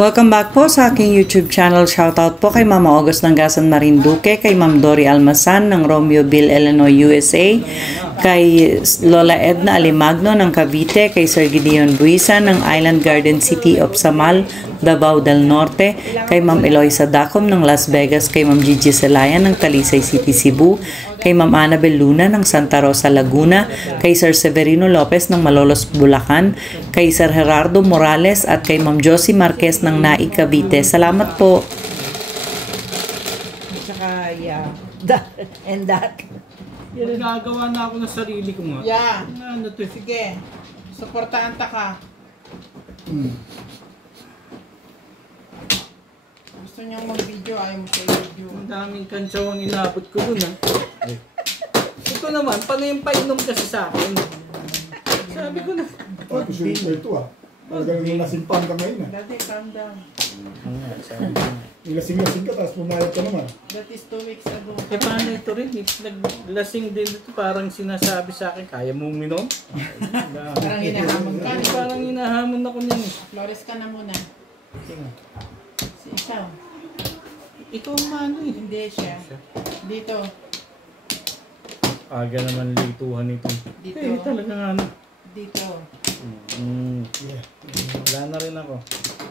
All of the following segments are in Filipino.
Welcome back po sa aking YouTube channel. Shoutout po kay Mama August ng Gasan Marinduque, kay Ma'am Dory Almasan ng Romeoville, Illinois, USA, kay Lola Edna Alimagno ng Cavite, kay Sir Gideon Buisa ng Island Garden City of Samal, Davao del Norte, kay Ma'am Eloisa Dacom ng Las Vegas, kay Ma'am Gigi Selayan ng Talisay City, Cebu, kay Ma'am Annabel Luna ng Santa Rosa, Laguna, kay Sir Severino Lopez ng Malolos, Bulacan, kay Sir Gerardo Morales at kay Ma'am Josie Marquez ng Naik, Cavite. Salamat po. Saka, yeah. That and that. Yan, nagagawa na ako ng sarili ko nga. Yeah. Ano to? Sige. Suportahan ta ka. Gusto niyang mag-video, ayaw mo sa video. Ang daming kantsaw ang inabot ko dun ha. Ito naman, paano yung painom kasi sa akin? Sabi ko na. Tapos yung ito Talagang yung nasimpang ka ngayon Dati, calm down. Ilasing-lasing ka, tapos pumayat ka naman. That is 2 weeks ago. Eh paano ito rin? Naglasing din ito, parang sinasabi sa akin, kaya mong minom? Parang hinahamon ka. Parang hinahamon ako niyan. Flores ka na muna. Si Isaw. Ikaw ang mano eh. Hindi siya. Dito. Aga naman lituhan ito. Dito. Eh talaga ano. Dito. Yeah. Wala na rin ako.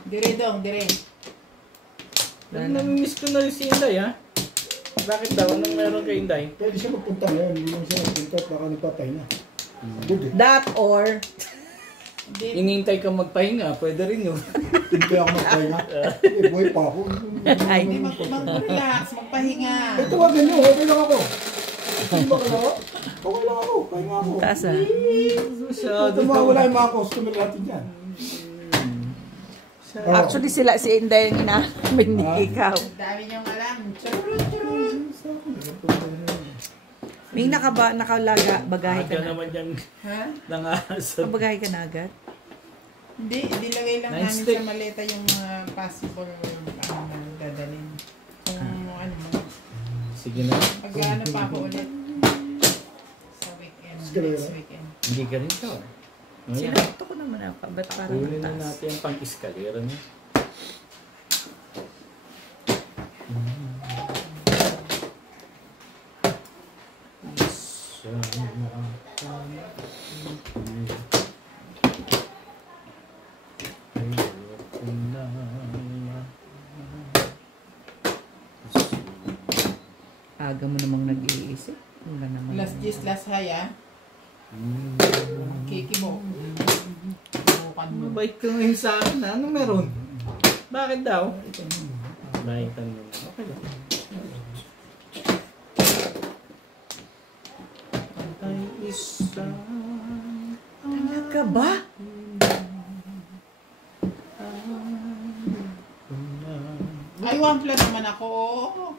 Dire dong, dire. Namimiss ko na rin si Inday ha. Bakit daw? Anong meron kay Inday? Pwede siya magpunta ngayon, hindi lang siya magpunta at baka nagpatay na. Good eh. That or Hindi. Inintay ka magpahinga, pwede rin yun. Hindi ako magpatay na. Eh, buhay pa ako. Hindi, mag-relax, magpahinga. Ito nga ganyan, okay lang ako. Hindi ba ka na ako? Okay lang ako, pahinga ako. taas Masyado. Ito mawala yung mga customer natin dyan. Actually sila si Inday yung inamin ni ikaw. Ang dami niyong alam. Churun. May nakalaga, bagahe ka Aga na. naman yan Ha? nangasad. Bagahe ka na agad? Hindi, dilagay lang Nice namin stick. sa maleta yung mga possible dadalhin. Kung ano mo. Sige na. Mag-ano pa ako ulit. Sa weekend. Sige, Next weekend. Hindi ka rin siya. Sinakto ko naman ako. Ba't parang Kunin na taas? natin ang pang-eskalera niya. Aga mo namang nag-iisip. Wala naman. Last gis, last high ah. Kiki mo. Bukan mo. Mabait ka ngayon sa akin ha? Ano meron? Bakit daw? Baitan mo. Okay lang. Ay isa. Ano ka ba? Ay, one plus naman ako. Oo.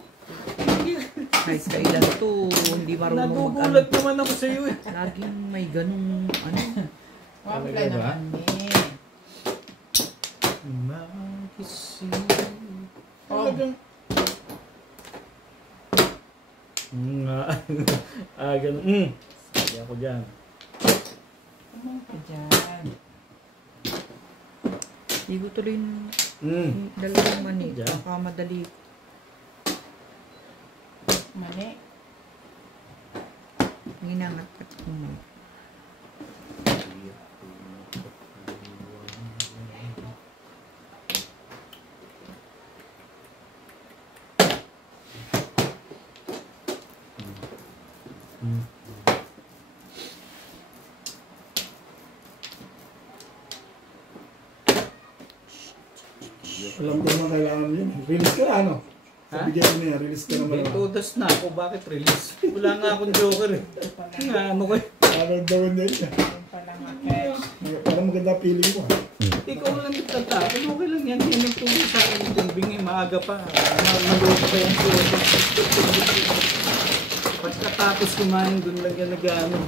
Kahit kailan to, hindi marunong Nagugulat naman ako sa iyo eh. Laging may ganung ano. One plus Talaga ba? naman eh. Magising. Oh. Talagang. Ganun. Sige ako dyan. Kumang ka dyan. Hindi ko tuloy dalawang mani. Diyan. Baka madali. Mali. Ginangat mo. Alam ko naman kailangan mo yun. Release ka na ano? Ha? Sabigyan mo niya, release ka naman. May todas na ako. Bakit release? Wala nga akong joker eh. Nga ano ko eh. Parang gawin na yun. Yung pala nga cash. Parang maganda feeling ko. Ikaw lang nagtatapon. Okay lang yan. Yan ang tuloy sa akin. Timbing eh. Maaga pa. Maluto pa yan siya. Pagkatapos kumain, doon lang yan nag-ano.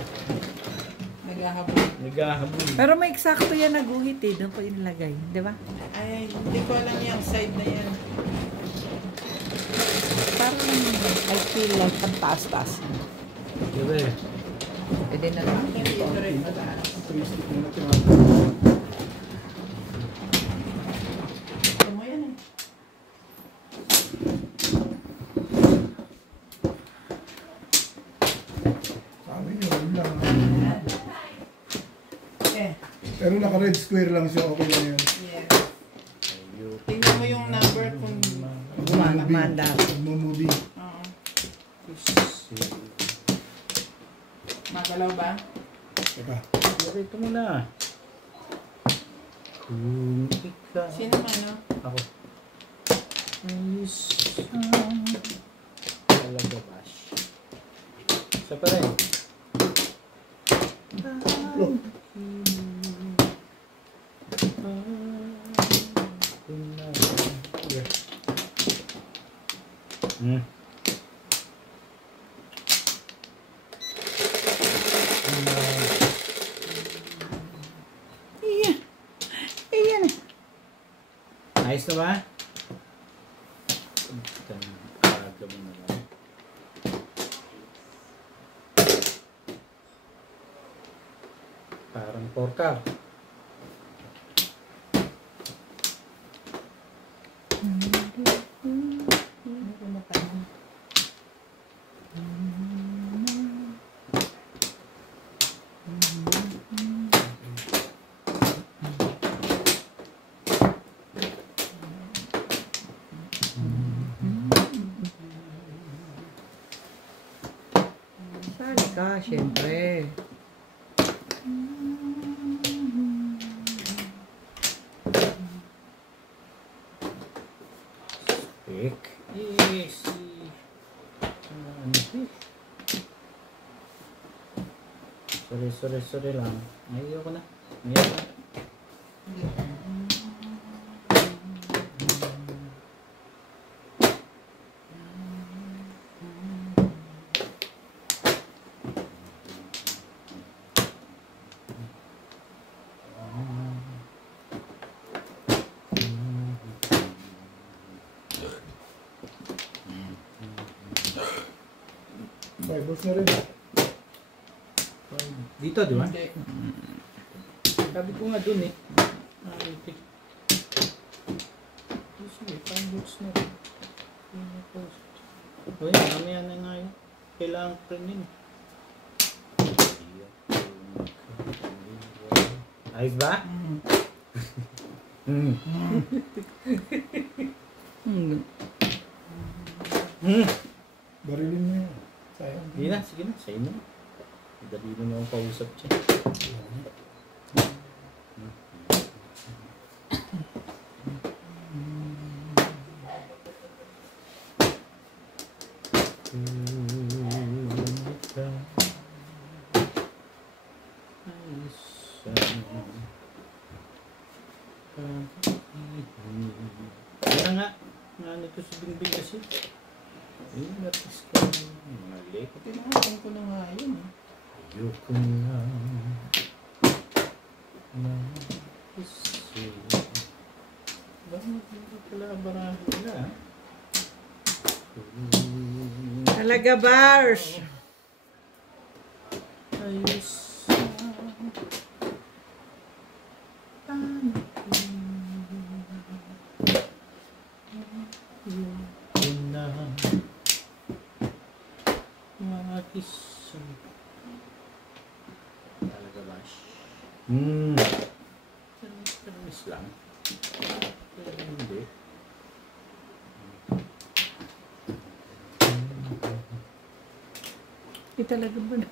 Naghahabol. Naghahabol. Pero may eksakto yan naguhit eh. Doon pa inilagay. Di ba? Ay, hindi ko alam yung side na yan. Parang I feel like ang taas-taas. Diba eh. Pwede na lang. Hindi ito rin mataas. Tristic na natin. Pero naka-red square lang siya, okay na yun. Yes. Tingnan mo yung number kung Manda. Magmo-movie. Oo. Magalaw ba? Teka. Ito muna. Kung ikaw... Sino man, no? Ako. Talaga ba? Isa pa rin. Look. Iyan. Ayos na ba? Gawin na lang. Parang porka. Sali ka, syempre. Pick. Easy. Sorry lang. Ayoko na. Ayoko na. Bibles na rin. Dito, di ba? Hindi. Sabi ko nga dun eh. Okay. Sige, 5 books na rin. O yan, mamaya na nga yun. Kailangan ko rin yun. Ayos ba? Barilin mo yan. Sayang. Sige na, sa'yo na. Dali mo na akong kausap siya. Kaya nga nito si Bingbing kasi. Ayun, natis ko. Mali. Tinahapan ko na nga yun. Ayoko na. Natis. Bakit hindi pala barahin nila? Talaga, bars. Ayos. Talaga ba? Tamis lang. Pero hindi. Talaga ba na?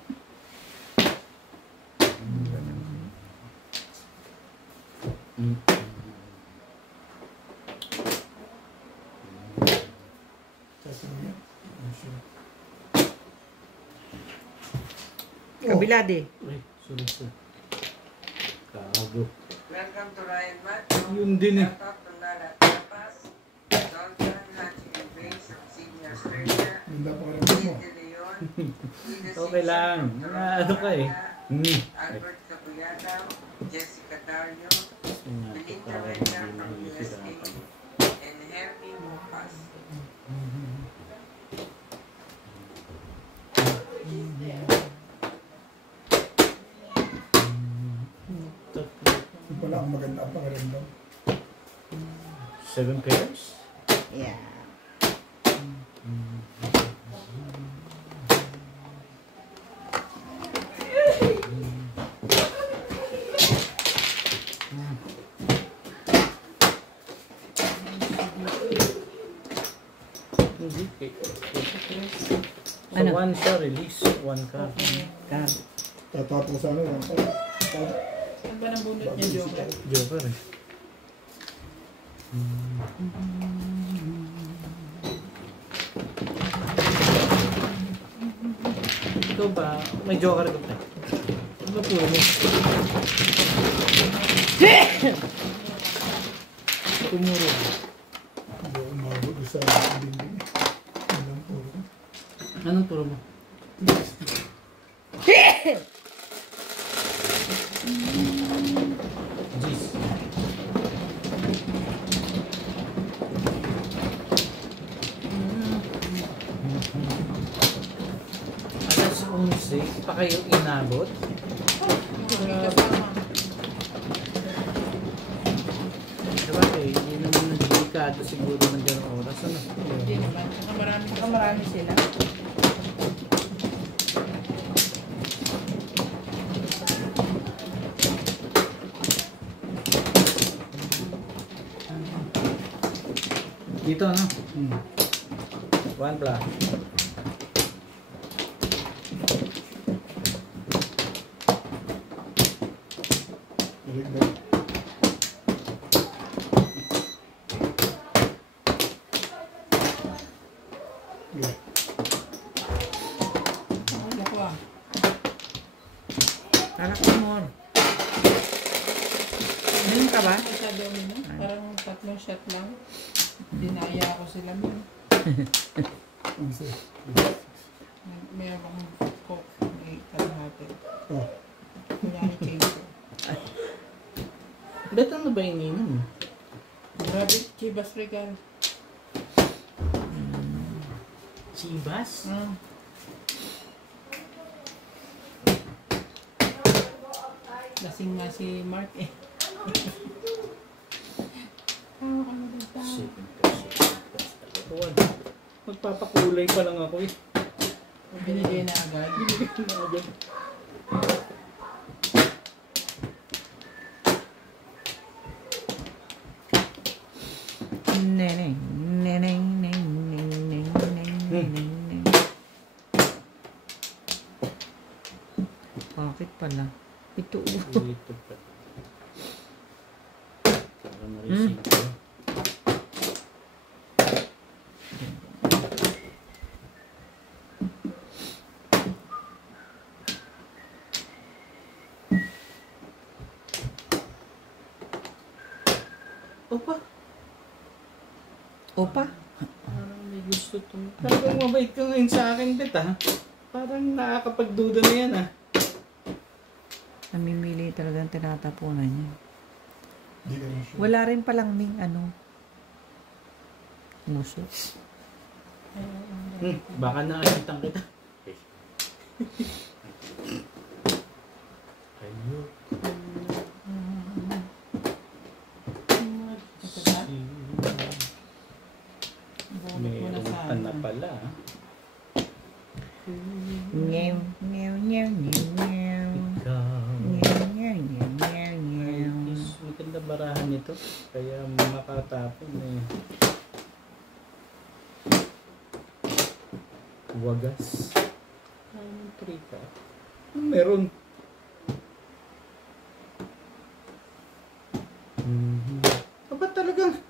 Kabila di. Ay, sorry. Kago. Welcome to Ryan Matt. Yun din eh. Laptop ng Lala Tapas. Dalton Hatching and Base of Sydney, Australia. Ganda pa karamdam mo. De Leon. Okay lang. Ano ka eh? Albert Capuyatao. Jessica Tario. Belinda Renda from USA. And Henry Mopas. Yung pala ang maganda ang pakiramdam. 7 pairs? Yeah. Hindi. So, Ano? 1 siya, release. 1 ka. Card. Tatapos sa ano yan. Ano ba ng bunot niya, Joker? Joker eh. Ikaw ba? May Joker ka pa. Ano ba puro mo? Tumuro. Hindi ako umabot sa dingding. Anong puro. Anong puro mo? Jeez. Alas 11, pa kayo inabot? Hindi kasama. Diba eh, hindi naman nagdelikado siguro ng gano'ng oras. Ano? Hindi naman. Saka marami sila. Dito ano? 1 plus. Balik na. Yeah. Ano ko ah. Parang kumor. Ganun ka ba? Masyado ano, parang 3 shot lang. Dinaya ko sila mo. Isa. Meron akong coke. May kalahati. Oh. Kunyari change ko. Ba't ano ba ininom? Grabe, Chivas Regal. Chivas? Lasing nga si Mark eh. Tuwan. Magpapakulay pa lang ako eh. Binigay na agad. Binigay na agad. Neneng, neneng, neneng, neneng, neneng, neneng. Bakit pala? Ito. Dito pa. Para ma-receive ko. Opa, Opa? parang may gusto to. Talagang mabait ka ngayon sa akin, Bet, ha? Parang nakakapagduda na yan, ha? Namimili talagang tinatapunan niya. Hindi ka na sure. Wala rin palang ming muso. Baka naalitan kita. Ayun. Meron ka na pala, ha? Nyew, nyew, nyew, nyew, nyew. Ikaw. Nyew, nyew, nyew, nyew, nyew. Is maganda barahan nito. Kaya makatapon eh. Wagas. Anong trika? Meron. Aba talagang?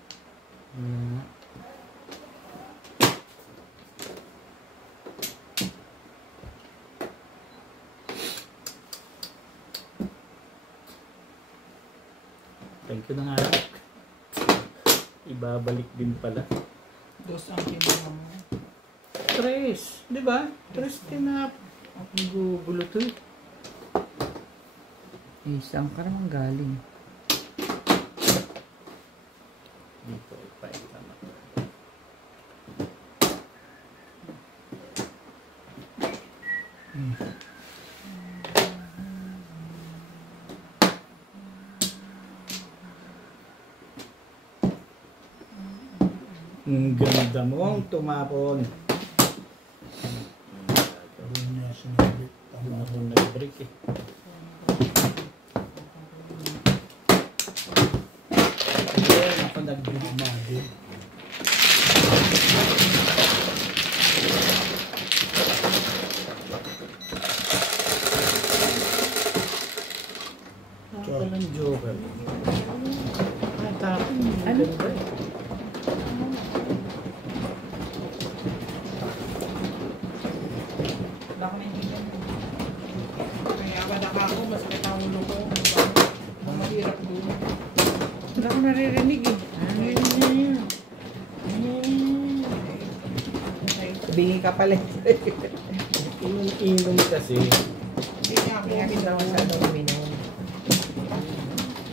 Thank you na nga lang. Ibabalik din pala. Dos ang kinuha mo. Tres. Di ba? Tres tinap. Ang gugulo to eh. Saan ka naman galing? Dito ay paitama. Ang ganda mo tumapon. Hindi niya sinabi. Tama ako nag-break eh. Ayun, ako nag-break. Bingi ka pala. Inom kasi. Hindi nga, Kaya daw pinag siya daw uminom.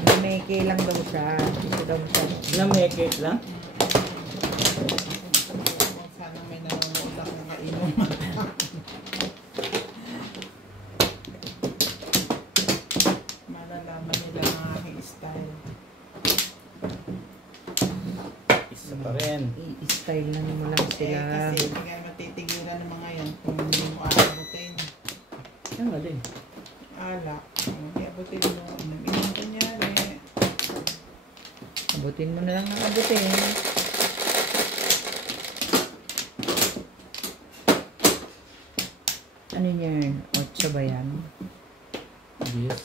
Nameke lang daw siya. Gusto daw siya. Lameke lang. Sana may nanonood ako ng kainom. Malalaman nila ang aking style. Isa pa rin. I-style na mo lang sila. Kasi hindi nga matitigilan ng mga yan kung hindi mo aabutin. Ang alin. Alak. Hindi abutin mo. Inom kunyari. Abutin mo na lang ang abutin. Ano yan? 8 ba yan? Yes.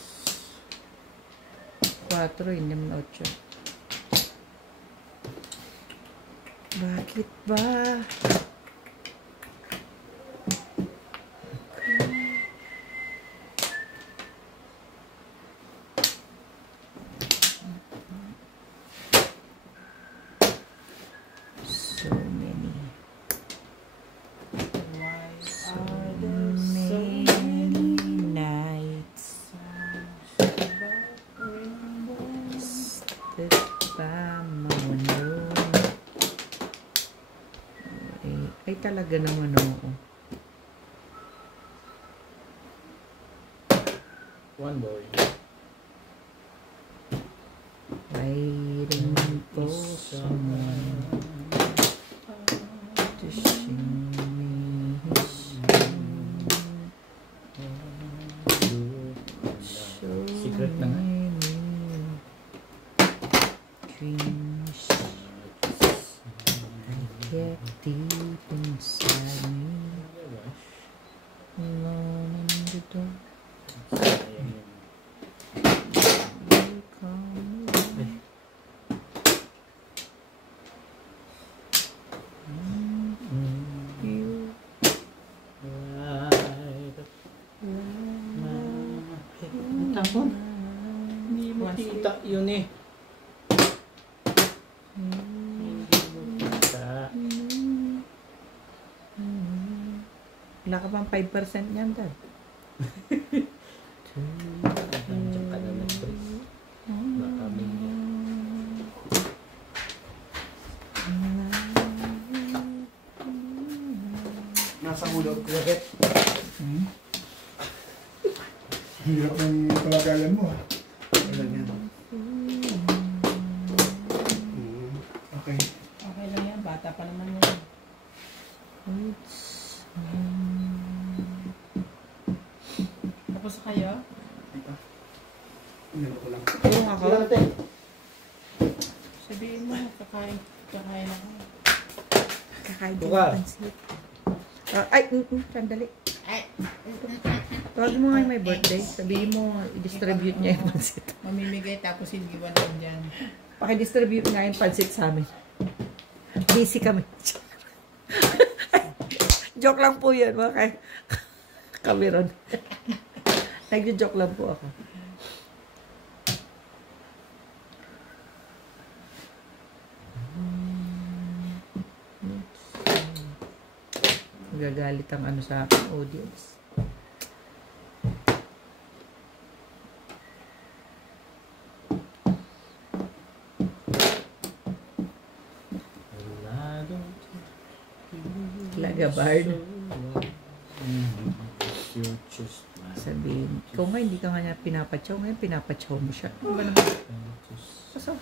4, hindi naman 8. Bakit ba? So many. Why So are there so many nights about rainbows? that pamuno. Ay talaga naman oo. One boy. Waiting for someone to sing me his song. So Secret na nga. many dreams I kept deep inside me, alone in the dark. You come away. You Ang tapon. Hindi mo kita yun eh. Hindi mo kita. wala ka pang 5% niyan, Dad. Nandiyan ka na ng Chris. Baka may Nasa ulo ko. Hirap ng palagalan mo. Ganyan. Okay. Okay lang yan. Bata pa naman yan. Tapos kayo? Ano ko lang. Tulong ako. Sabihin mo, kakain ako. Kakain din Buka. ng pansit. Ay, sandali. Ay, Tawag mo nga yung may birthday. Sabihin mo, i-distribute niya yung pansit. mamimigay tapos hindi ba naman dyan. Paki-distribute nga yung pansit sa amin. Busy kami. Joke lang po yun, mga kami ron. Nagjo-joke lang po ako. Gagalit ang ano sa akin, audience. Lagabard. Sabihin, ikaw nga hindi ka nga niya pinapatsaw. Ngayon pinapatsaw mo siya. Ano ba naman? Pasaw.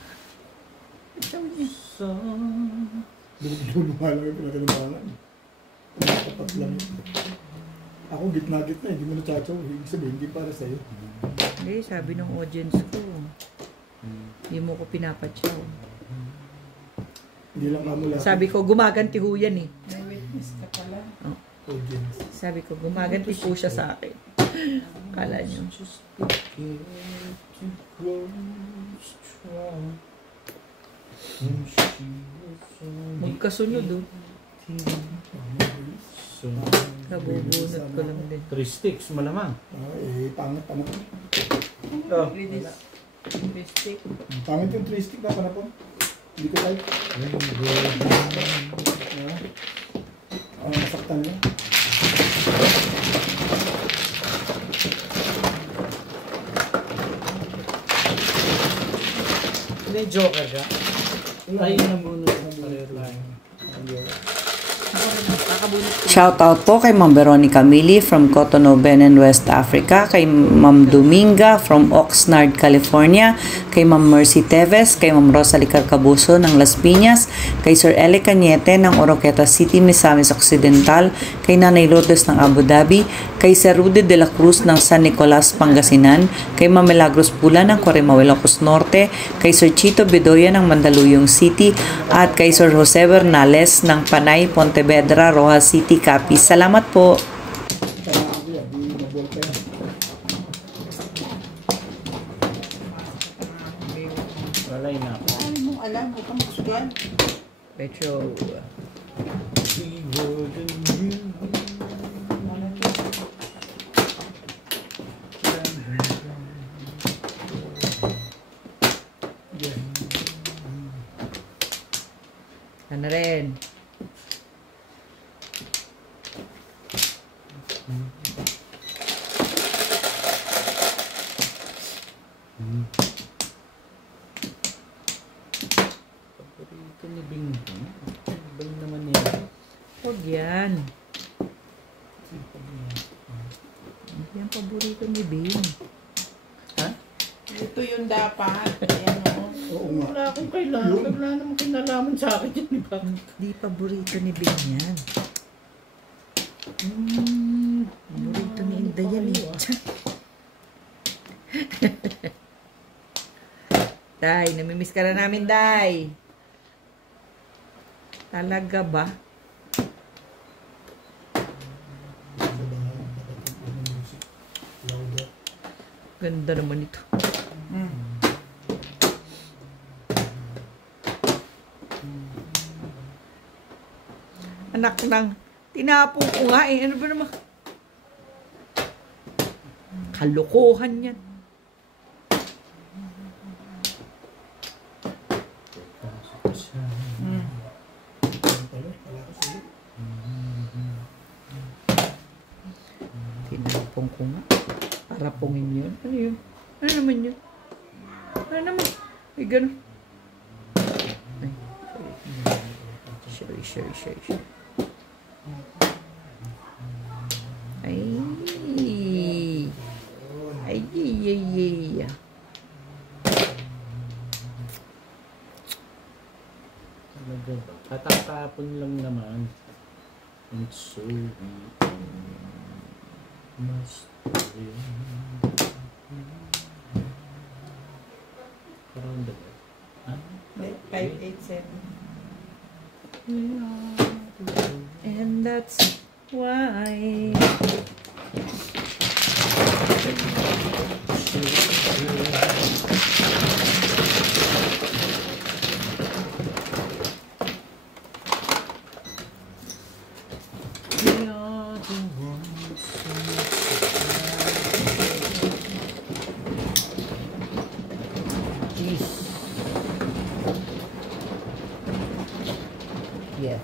Patsaw niya. Lumalang yung pinagalibangan. Tapat lang. Ako gitna-gitna, hindi mo na-chachaw. Ibig sabihin, hindi para sa'yo. Hindi, sabi ng audience ko. Hindi mo ko pinapatsaw. Hindi lang kamula. Sabi ko, gumaganti ho yan eh. May witness ka pala. Audience. Sabi ko, gumaganti po siya sa akin. Kala niyo. Magkasunod oh. Nabubunot ko lang din. 3 sticks, malamang. Pangit pa na po. Oh. Mistake. Pangit yung 3 stick na panapon. Hindi ko type. Nasaktan niya. May joker ka? Ay, nabunod. Shoutout po kay Ma'am Veronica Mili from Cotonou, Benin, West Africa, kay Ma'am Dominga from Oxnard, California, kay Ma'am Mercy Teves, kay Ma'am Rosalie Carcabuso ng Las Piñas, kay Sir Eli Cañete ng Oroqueta City, Misamis Occidental, kay Nanay Lourdes ng Abu Dhabi, kay Sir Rudy de la Cruz ng San Nicolas, Pangasinan, kay Ma'am Milagros Pula ng Corimao, Ilocos Norte, kay Sir Chito Bedoya ng Mandaluyong City, at kay Sir Jose Bernales ng Panay, Pontevedra, Rojas City, Capiz. Salamat po. Walay na. Ano mong alam? Huwag kang magsugan. Petro. Ano rin? Paborito ni Bing Bing. Bing naman niya. Huwag yan. Hindi yan paborito ni Bing. Ha? Ito yung dapat. Ayan o. Oo nga. Wala akong kailangan. Wala namang kinalaman sa akin yun, di ba? Hindi paborito ni Bing yan. Paborito ni Inday yan eh. Day, namimiss ka na namin, Day. Talaga ba? Ganda naman ito. Anak ng, tinapong ko nga eh. Ano ba naman? Kalokohan yan. Tinapong ko nga. Para pongin yun. Ano yun? Ano naman yun? Ano naman? Ay, ganun. Ay, sorry. Ay. Talaga ba? Katatapon lang naman. It's so must be around the bed. Huh? 587. And that's why. Yes.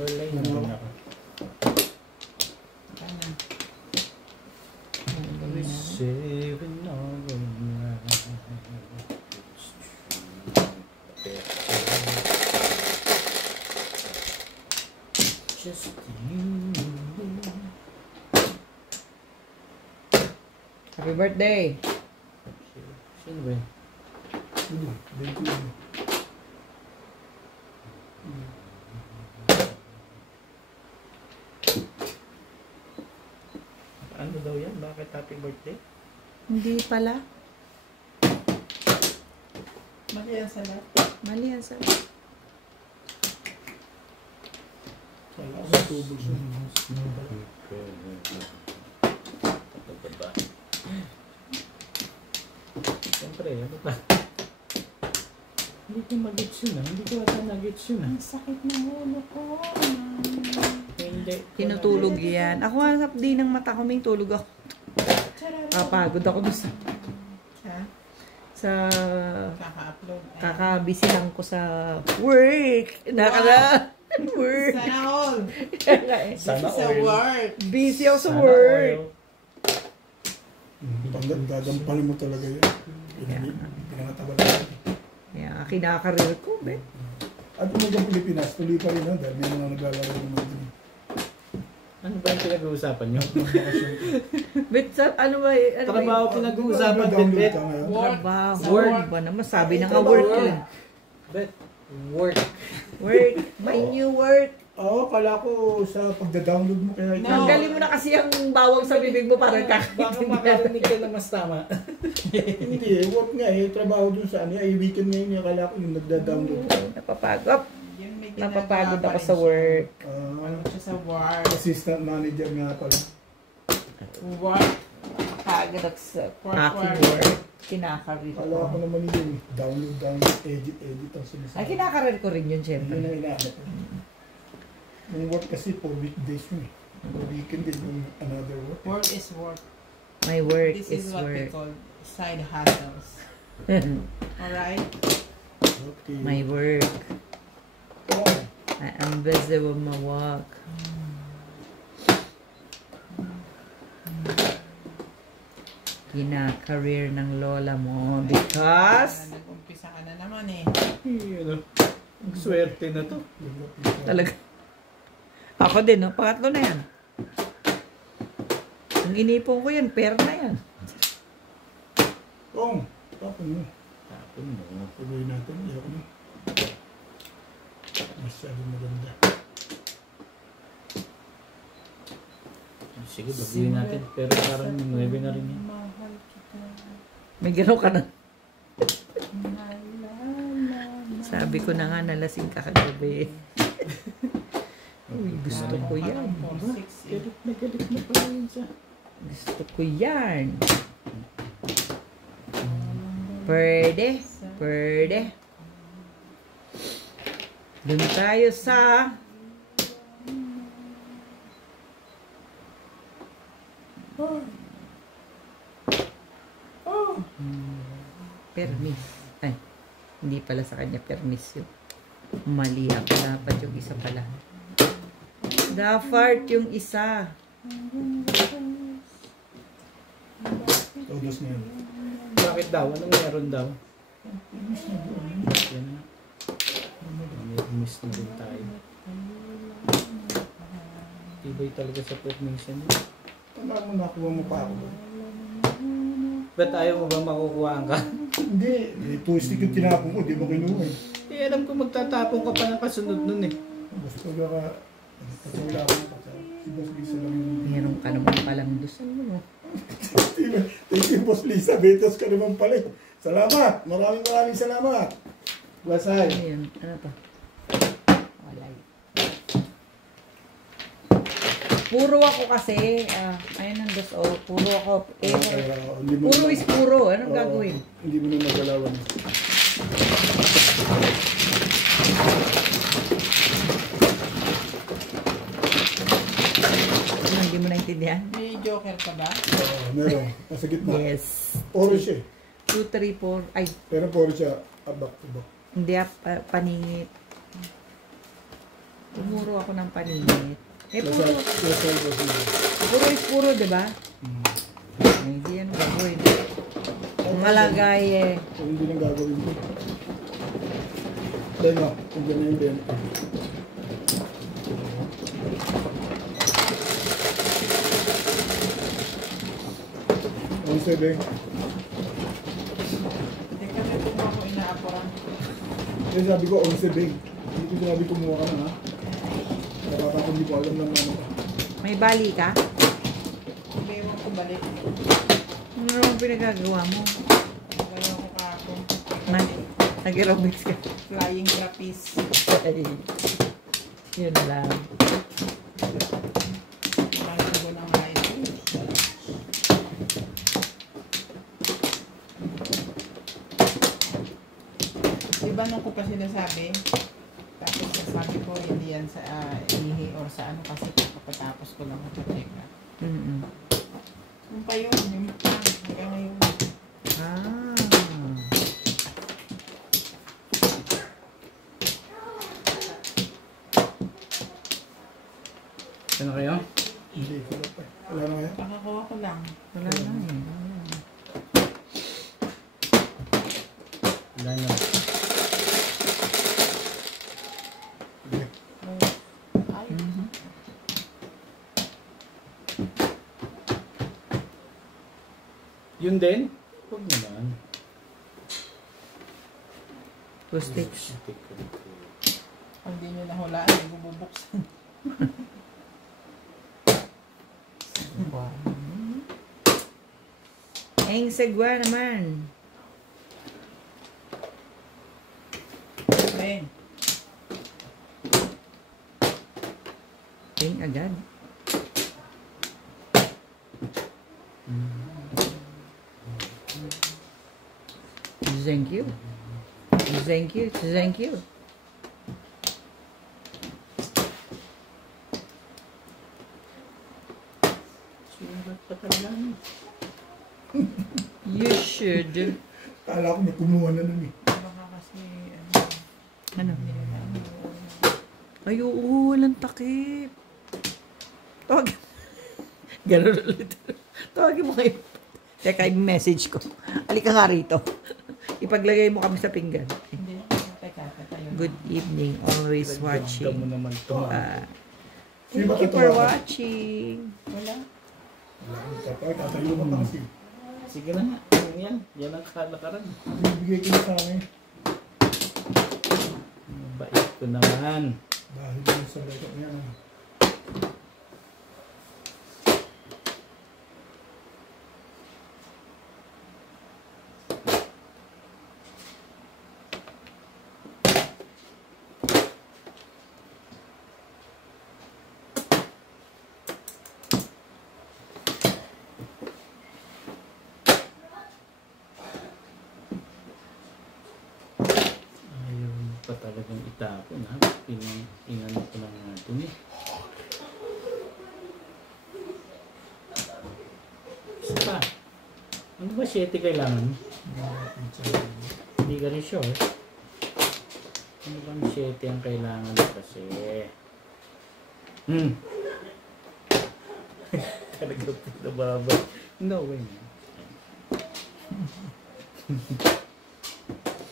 Wala yun naman ako. Receiving all of my just you. Happy birthday. Sino ba yun? Ano daw yan? Bakit happy birthday? Hindi pala. Mali yan sa lahat. Mali yan sa... Wala ko natubog siya. Ito ba? Siyempre, ano ba? Hindi ko mag-gets yun ah. Hindi ko ata nag-gets yun ah. Ang sakit ng ulo ko. Hindi. Tinutulog yan. Ako nga di ng mata ko, may tulog ako. Kapagod ako doon sa Kaka-upload. kakabisi lang ko sa work. Work. Sana all. Sana Sa oil. work. Busy ako sa Sana work. oil. Gagampalin mo talaga yun. Pinangataba na. Kaya kinakareer ko, be. At umagang Pilipinas, tuloy pa rin dahil may mga naglalaro naman din. Ano ba yung pinag-uusapan nyo? Bet, sa, ano ba, ano ba, Trabaho pinag-uusapan din, Download Bet. ka ngayon. trabaho. Sa Work work. ba naman? Sabi na nga work yun. Bet, work. Work. May new work. Oo, kala ko sa pagda-download mo kaya ito. No. Tanggalin mo na kasi ang bawang sa bibig mo para Baka kakaintindihan. makarinig ka na mas tama. Hindi work nga trabaho dun sa ano, weekend ngayon yung kala ko yung nagda-download. Napapagod. Yun, may Napapagod ginagawa ako pa sa rin work. Ano siya sa work. Assistant manager nga pala. Work. Pagod ako sa Work, aking work. work. Kinakareer Kala ko ko. naman yun, download, edit ang sinasabi. Ay, kinakareer ko rin yun, Yun syempre. ang inaanap ko. Yung work kasi for weekdays yun eh. For weekend din yung another work. Work is work. My work This is is what we work. call side hustles. Alright? Okay. My work. Oh, I am busy with my work. Kina-career ng lola mo because Nag-umpisa ka na naman eh. Ano? Ang swerte na to. talaga. Ako din, no? Pangatlo na yan. Ang inipon ko yan, pera na yan. Kong, tapon mo. Tapon mo. Tuloy natin, iyak mo. Masyadong maganda. Sige, baguhin natin. Pero parang 9 na rin yan. Mahal kita. May gano'n ka na. Naalala. Sabi ko na nga, nalasing ka kagabi. Uy, gusto ko yan. Parang 4-6 eh. Galit na pala yun sa... Gusto ko yan. Pwede. Pwede. Doon tayo sa... Permis. Ay, hindi pala sa kanya permis yun. Mali ako. Dapat yung isa pala. Dapat yung isa. Todos na yun. Bakit daw? Anong meron daw? Yan na. Miss na din tayo. Tibay talaga sa permission. Tama mo, nakuha mo pa ako. Ba't ayaw mo ba makukuhaan ka? Hindi, two stick yung tinapon ko, di mo kinuha eh. Eh, alam ko magtatapon ka pa ng kasunod nun eh. Gusto ko ka, kasi wala akong pata. Si Boss Lisa lang yung... Meron ka naman palang gusto mo. Thank you, Boss Lisa. Betos ka naman pala eh. Salamat! Maraming salamat! Basay! Ano yun? Ano pa? Wala yun. Puro ako kasi. Ayun ang dos. Oh, puro ako. Puro is puro. Anong gagawin? Hindi mo na magalawan. Ano, hindi mo naintindihan? May joker ka ba? Meron. Nasa gitna. Yes. Oro siya eh. 2, 3, 4. Ay, Pero poro siya. Back to back. hindi paningit. Pumuro ako ng paningit. Eh, puro. Puro is puro, di ba? Ay, hindi yan gagawin. Malagay eh. So, hindi nang gagawin ko. Dahil na, kung ganyan yung benta. Ang sabi, Hindi ka na kung ako inaapuran. kaya sabi ko, ang sabi, hindi ko sinabi kumuha ka na ha. Nakaka kung di ko alam lang naman ka. May bali ka? Ewan ko balik. Ano naman pinagagawa mo? Ewan ko kako. Nag-aerobics ka. Flying trapeze. Ay, yun lang. Parang ko ng high school. Diba nung ko pa sinasabi? Tapos sabi ko, hindi yan sa ihi or sa ano kasi kapatapos ko lang mag-check up. Mm-mm. Yung pa yun, yung hanggang ngayon. Ah. Ano kayo? Hindi ko na pa. Wala na kaya? Pakakuha ko lang. Wala na eh. Wala na. Hindi. Ay, Yun din? Huwag naman. Two sticks. pag di nyo nahulaan, hindi ko bubuksan. Eng segwa naman. Ben, Eng agad. Thank you. Thank you. Thank you. Surat pa talaga. You should. Kala ko may kumuha na nun eh. baka kasi, Ano? ano, Ay, oo, walang takip. Tawag. Ganun ulit. Tawagin mo kayo. Teka, i-message ko. Halika nga rito. Ipaglagay mo kami sa pinggan. hindi, teka, yun. Good evening. Always Ka mo watching. naman to. Sino ba Thank you for tatawagan? watching. Wala. Kapag tatayo ka pa kasi. Sige na nga. Yan. Yan ang kalakaran. Bibigay ko na sa akin. Bait ko naman. Dahil yun sa laro niya. Ayaw pa talagang itapon ha. Inano ko lang natin eh. Isa pa. Ano ba 7 kailangan? Hindi ka rin sure. Ano bang 7 ang kailangan kasi? Talaga pinababa. No way.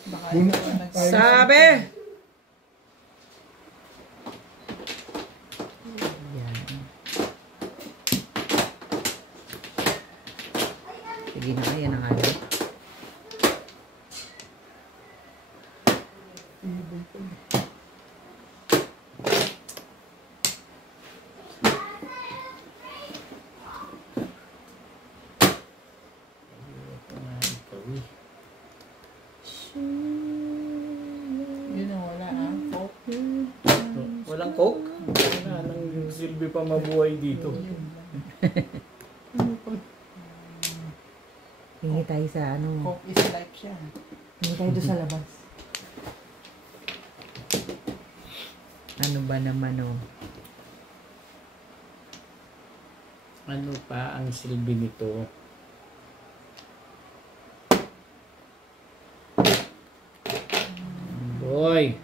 Baka Bun- ikaw ang Ay, Sabi! Yan. Sige na kaya na kaya. Yun ang wala ah. Coke. Walang coke? Wala nang silbi pa mabuhay dito. Hingi tayo sa ano. Coke is life siya. Hingi tayo doon sa labas. Ano ba naman oh? Ano pa ang silbi nito? Boy!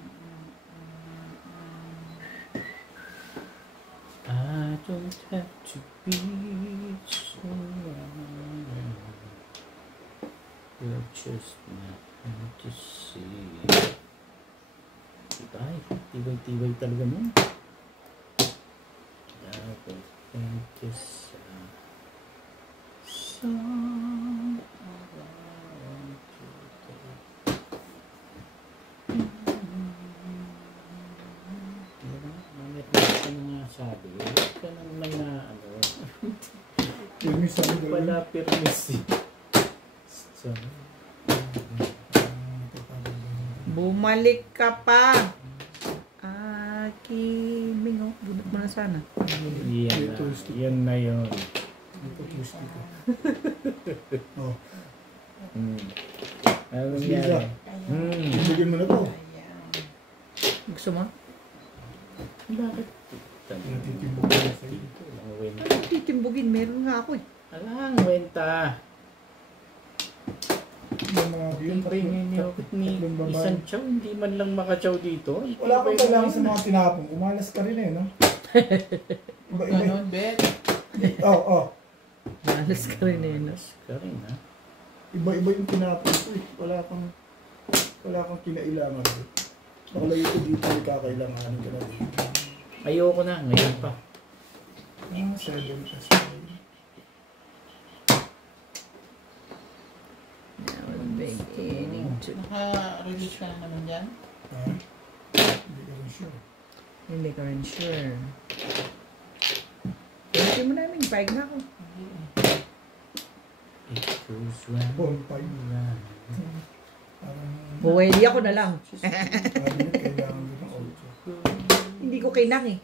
I don't have to be so wrong. You're just not to see. Tibay. Tibay talaga mo. Dapat think is song around today. Mamit na ka nga sabi. Huwag ka naman na ano. Yung may sabi ko Wala permis eh. So, Bumalik ka pa. Mingo. Bunot mo na sana. yan na yun. Ito twist ito. Oh. Ano Sige yan? ka. Ibigin mo na to. Gusto mo? Bakit? Natitimbog ko na sa'yo. Ano titimbugin? Meron nga ako eh. Alang, wenta. Yung mga Yung ringin niyo ni tatlong babae. isang chow, hindi man lang makachow dito. Wala kang kailangan sa mga tinapong. Umalas ka rin eh, no? Iba-iba. Ganon, Bet. Oh. Malas ka rin eh. No? Ka rin, ha? Iba-iba yung tinapong ko eh. Wala kang kinailangan eh. Nakalagay ko dito, may kakailanganin ka na dito. Ayoko na, ngayon pa. 7 plus 5. Naka-release ka na naman dyan? Ha? Hindi ka rin sure. Hindi ka rin sure. Pwede mo namin. Paig na ako. It goes round. Bonfire. round. Parang... Buweli ako na lang. Cabinet, kailangan ko ng 8. Hindi ko kinang eh.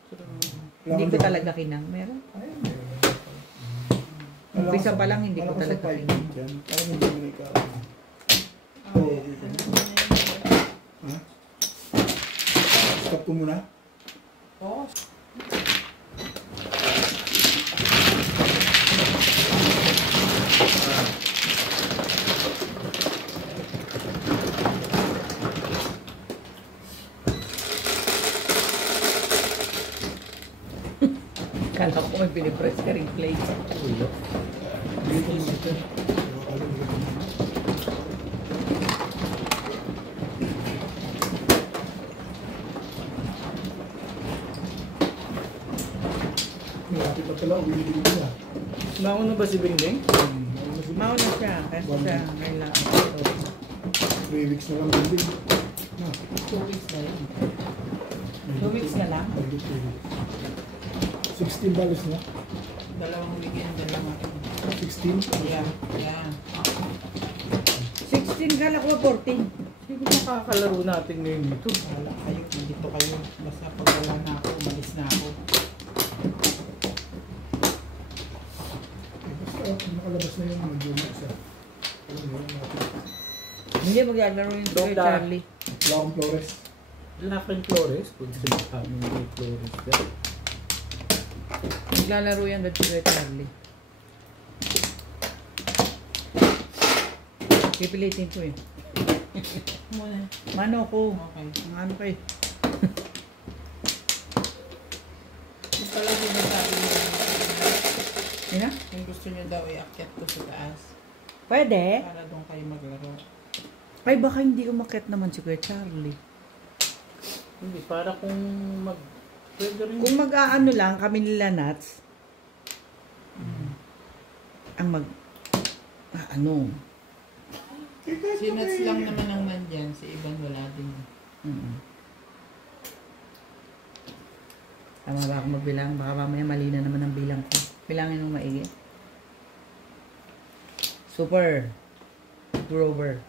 Hindi ko talaga kinang. Meron. Ay, meron. Umpisa pa lang, hindi ko talaga kinang. Parang hindi mo na ikaw. Oo, okay ka na. Ha? Stop ko muna. Oo. Kala ko may pinipress ka ring plate. Ulo. Dito mo ito. Nakakalimutan ko na. Malapit na pala, uwi-uwi ko na. Mauna ba si Bingbing? Mauna siya. Kasi siya kailangan. 3 weeks na lang din. Na, 2 weeks na yun. 2 weeks na lang? May 2 weeks. 16 balis na. Dalawang weekend, dalawa. 16? Yeah, yeah. 16 kala ko 14. Sino makakalaro natin ngayon dito? Wala kayo, nandito kayo. Basta pag wala na ako, umalis na ako. Basta nakalabas na yung mag-yung isa. Alam mo yun natin. Hindi maglalaro yung Dok, kay da. Charlie. Wala akong Flores. Lakan Flores. Kung sinasabi mo Flores ka. Maglalaro yan dati kay Charlie. Pipilitin ko eh. Muna. Mano ko. Okay. Ang ano kay. Yung pala sinasabi niya, Sina? yung gusto niyo daw iakyat ko sa taas. Pwede. Para doon kayo maglaro. Ay baka hindi umakyat naman si Kuya Charlie. Hindi, para kung mag... Pwede rin. Kung mag-aano lang kami nila Nats. Ang mag... ano. Si Nats lang naman ang nandyan. Si Ivan wala din. Tama ba ako magbilang? Baka mamaya mali na naman ang bilang ko. Bilangin mo maigi. Super. Grover.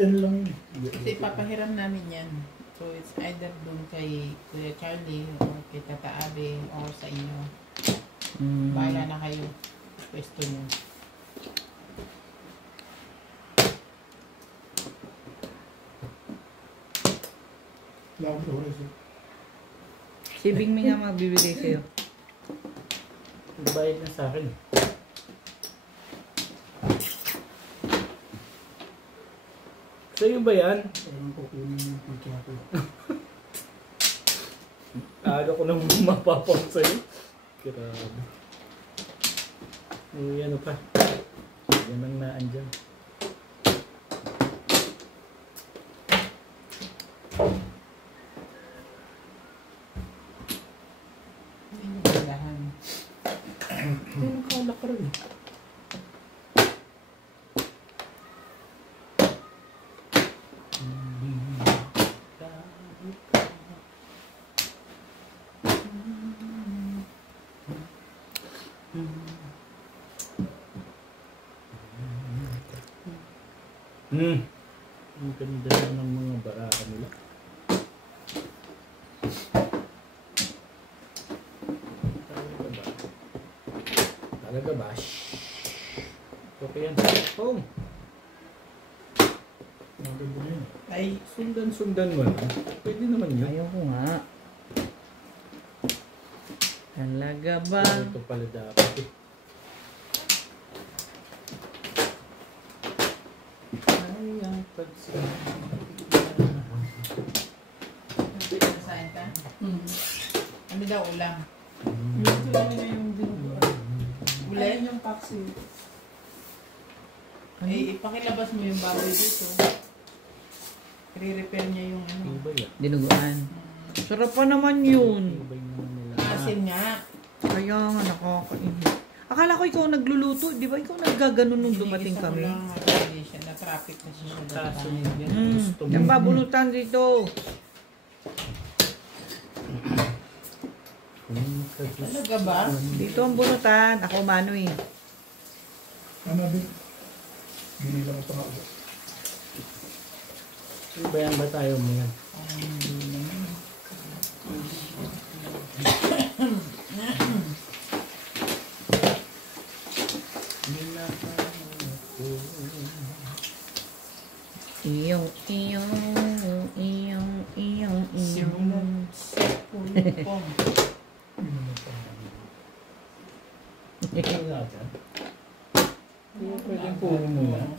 10 lang yun. Kasi ipapahiram namin yan. So it's either doon kay Kuya Charlie or kay Tata Abe or sa inyo. Bahala na kayo. Pwesto niyo. Wala akong Flores eh. Si Bingming nga magbibigay sa'yo. Bayad na sa akin. Sa'yo ba yan? Parang kukunin yung picture ko. Ano ko nang mapapang sa'yo? Grabe. Uy, ano pa? Yan ang naandyan. Hindi mo kailangan. Ano kala ka rin? Ang ganda ng mga baraka nila. Talaga ba? Okay yan. Home. Maganda na yun. Ay, Sundan mo lang. Pwede naman yun. Ayaw ko nga. Talaga ba? Ito pala dapat eh. Ay, ang pinasain ka? Ano daw ulam? Ito lang na yung Ulit? Yung paksi. Eh, ipakilabas mo yung baboy dito. I-repair niya yung ano. Iba yan. Dinuguan. Sarap pa naman yun. Iba yung mga nila. Asin nga. Kaya nga nakakainit. Akala ko ikaw nagluluto. Di ba ikaw naggaganon nung dumating Ginigisa ko kami? lang, hindi siya na-traffic na siya. Kasunod yan. Gusto mo. Yung babulutan dito. Talaga ba? Dito ang bulutan. Ako mano eh. Ano din? Bili lang ito nga ako. Bayan ba tayo mo yan? Iyong. Pum. Wala dyan. Pwedeng puro mo yan.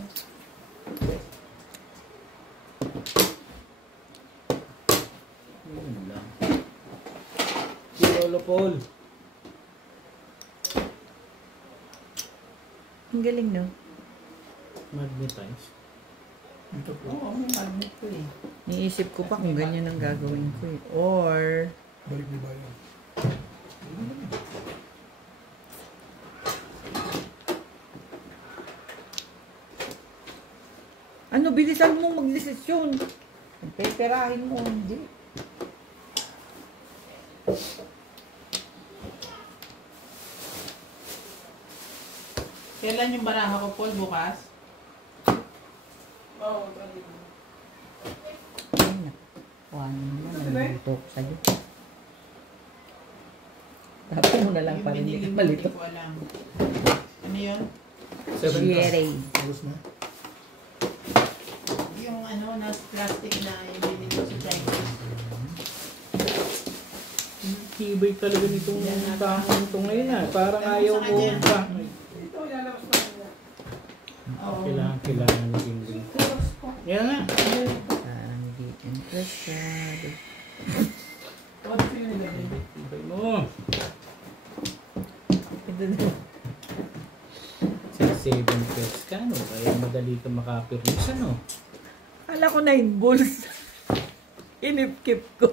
Yun lang. Si Lolo Paul. Ang galing no? Magnetize. Dito po. Oo, may magnet ko eh. Niisip ko pa kung ganyan ang gagawin ko eh. Or, Balik ni Bayan. ano, bilisan mo magdesisyon. Peperahin mo, hindi. Kailan yung baraha ko, Paul? Bukas? Oo, Ay, nakuhaan mo naman. Nagluto ko sa'yo. Tapos mo na lang pa rin. Hindi Malito. ko alam. Ano yun? Sherry. Tapos na. Yung ano, na plastic na yung binili ko sa Chinese. Tibay talaga nitong tahong ito ngayon ah. Parang Ano ayaw sa mo kanya? pa. Oo. Kailangan ng tingling. Yan nga. Parang di interesado. What do you nilagay? Tibay mo. Ito na. Sa 7 pesos ka no? Kaya madali ka makapirmis ano? Kala ko 9 balls. Inip-kip ko.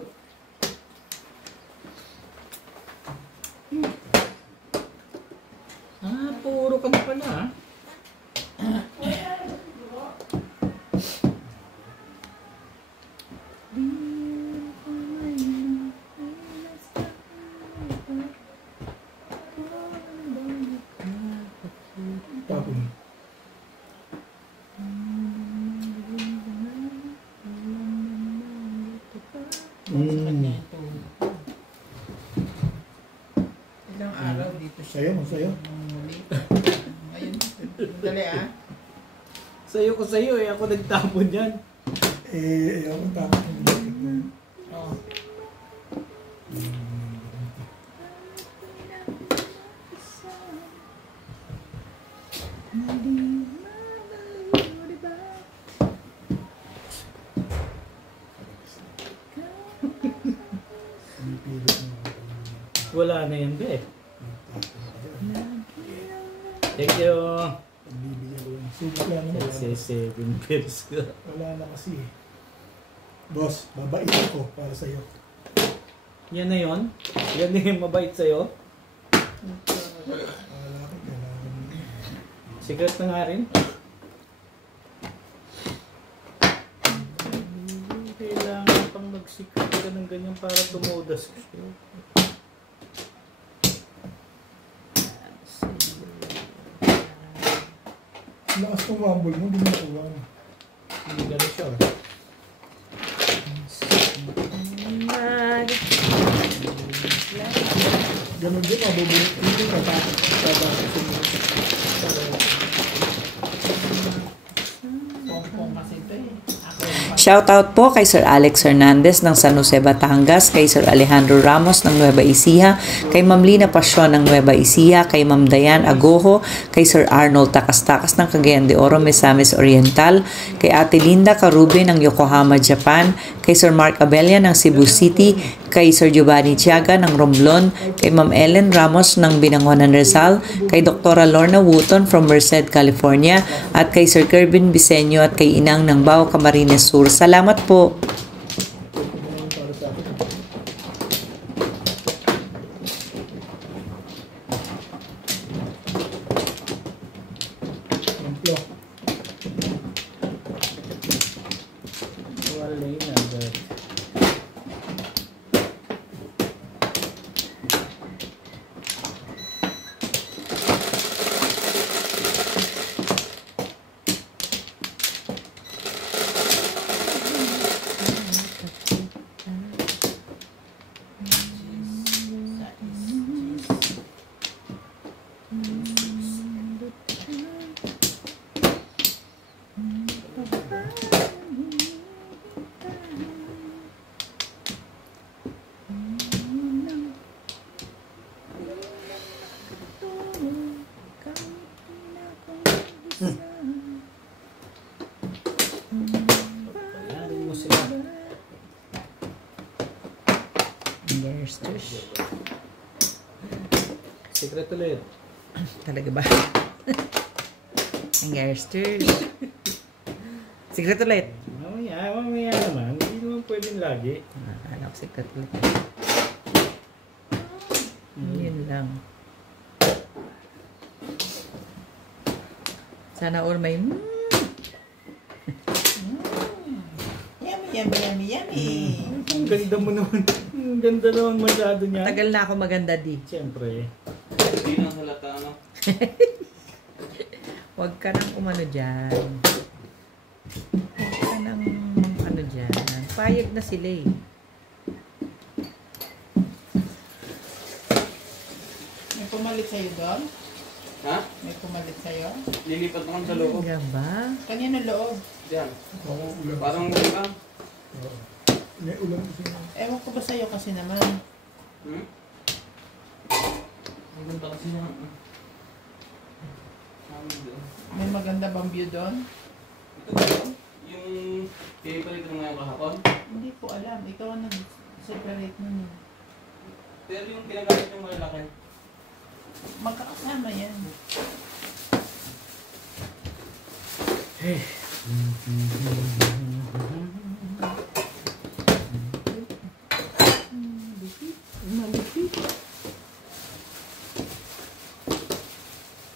Ah, puro ka na pala ah. Tapon. Sa kanya yung tulog ko. Ilang araw dito siya. Sayo mo, sayo. Muli. Ayun. Dali ah. Sa'yo ko sa'yo eh. Ako nagtapon yan. Ako tapos yung jacket na yun. Oo. Pinipilit mo. Wala na yan be. Thank you. Pagbibigyan ko yung sugat lang naman. Kasi 7 pesos ka. Wala na kasi eh. Boss, babaitin ko para sa'yo. Yan na yun? Yan na yung mabait sa'yo? Wala ka, kailangan mo. Secret na nga rin. Kailangan pang mag-secret ka ng ganyan para tumudas ka. Lakas ng rumble mo, hindi mo nakuha. Hindi ganun siya. Ganun din, mabubunot hindi natakot. Pong kasi ito eh. Ako yung Shoutout po kay Sir Alex Hernandez ng San Jose, Batangas, kay Sir Alejandro Ramos ng Nueva Ecija, kay Ma'am Lina Pasyon ng Nueva Ecija, kay Ma'am Dayan Agoho, kay Sir Arnold Takas-Takas ng Cagayan de Oro, Misamis Oriental, kay Ate Linda Carube ng Yokohama, Japan, kay Sir Mark Abella ng Cebu City, kay Sir Giovanni Tiaga ng Romblon, kay Ma'am Ellen Ramos ng Binangonan, Rizal, kay Dr. Lorna Wooton from Merced, California, at kay Sir Kervin Bisenyo at kay Inang ng Bao, Camarines Sur. Salamat po. Para sa akin. Amplo. Wala yun agad. Payarin mo sila. Secret ulit. Talaga ba? Ang garsters. Secret ulit. Mamaya naman. Hindi naman pwedeng lagi. Anak, secret ulit. Yun lang. Sana all may yummy, yummy, yummy, yummy. Ang ganda mo naman. Ang ganda naman masyado niya. tagal na ako maganda di. Siyempre. Hindi na halata, ano? Huwag ka nang umano dyan. Huwag ka nang ano dyan. Payag na sila eh. May pumalit sa'yo doon? Ha? May pumalit sa'yo? Lilipat naman sa loob. Talaga ba? Kanina loob. Diyan. Oo, ulam. Parang ulam. Oo. May ulam kasi. Ewan ko ba sa'yo kasi naman. Hmm? Ang ganda kasi niya. May maganda bang view doon? Ito ba yun? Yung pinipalit ko ngayon kahapon. Hindi ko alam. Ikaw ang nag-separate nun. eh. Pero yung ginagamit yung malalaki. Magkakasama yan.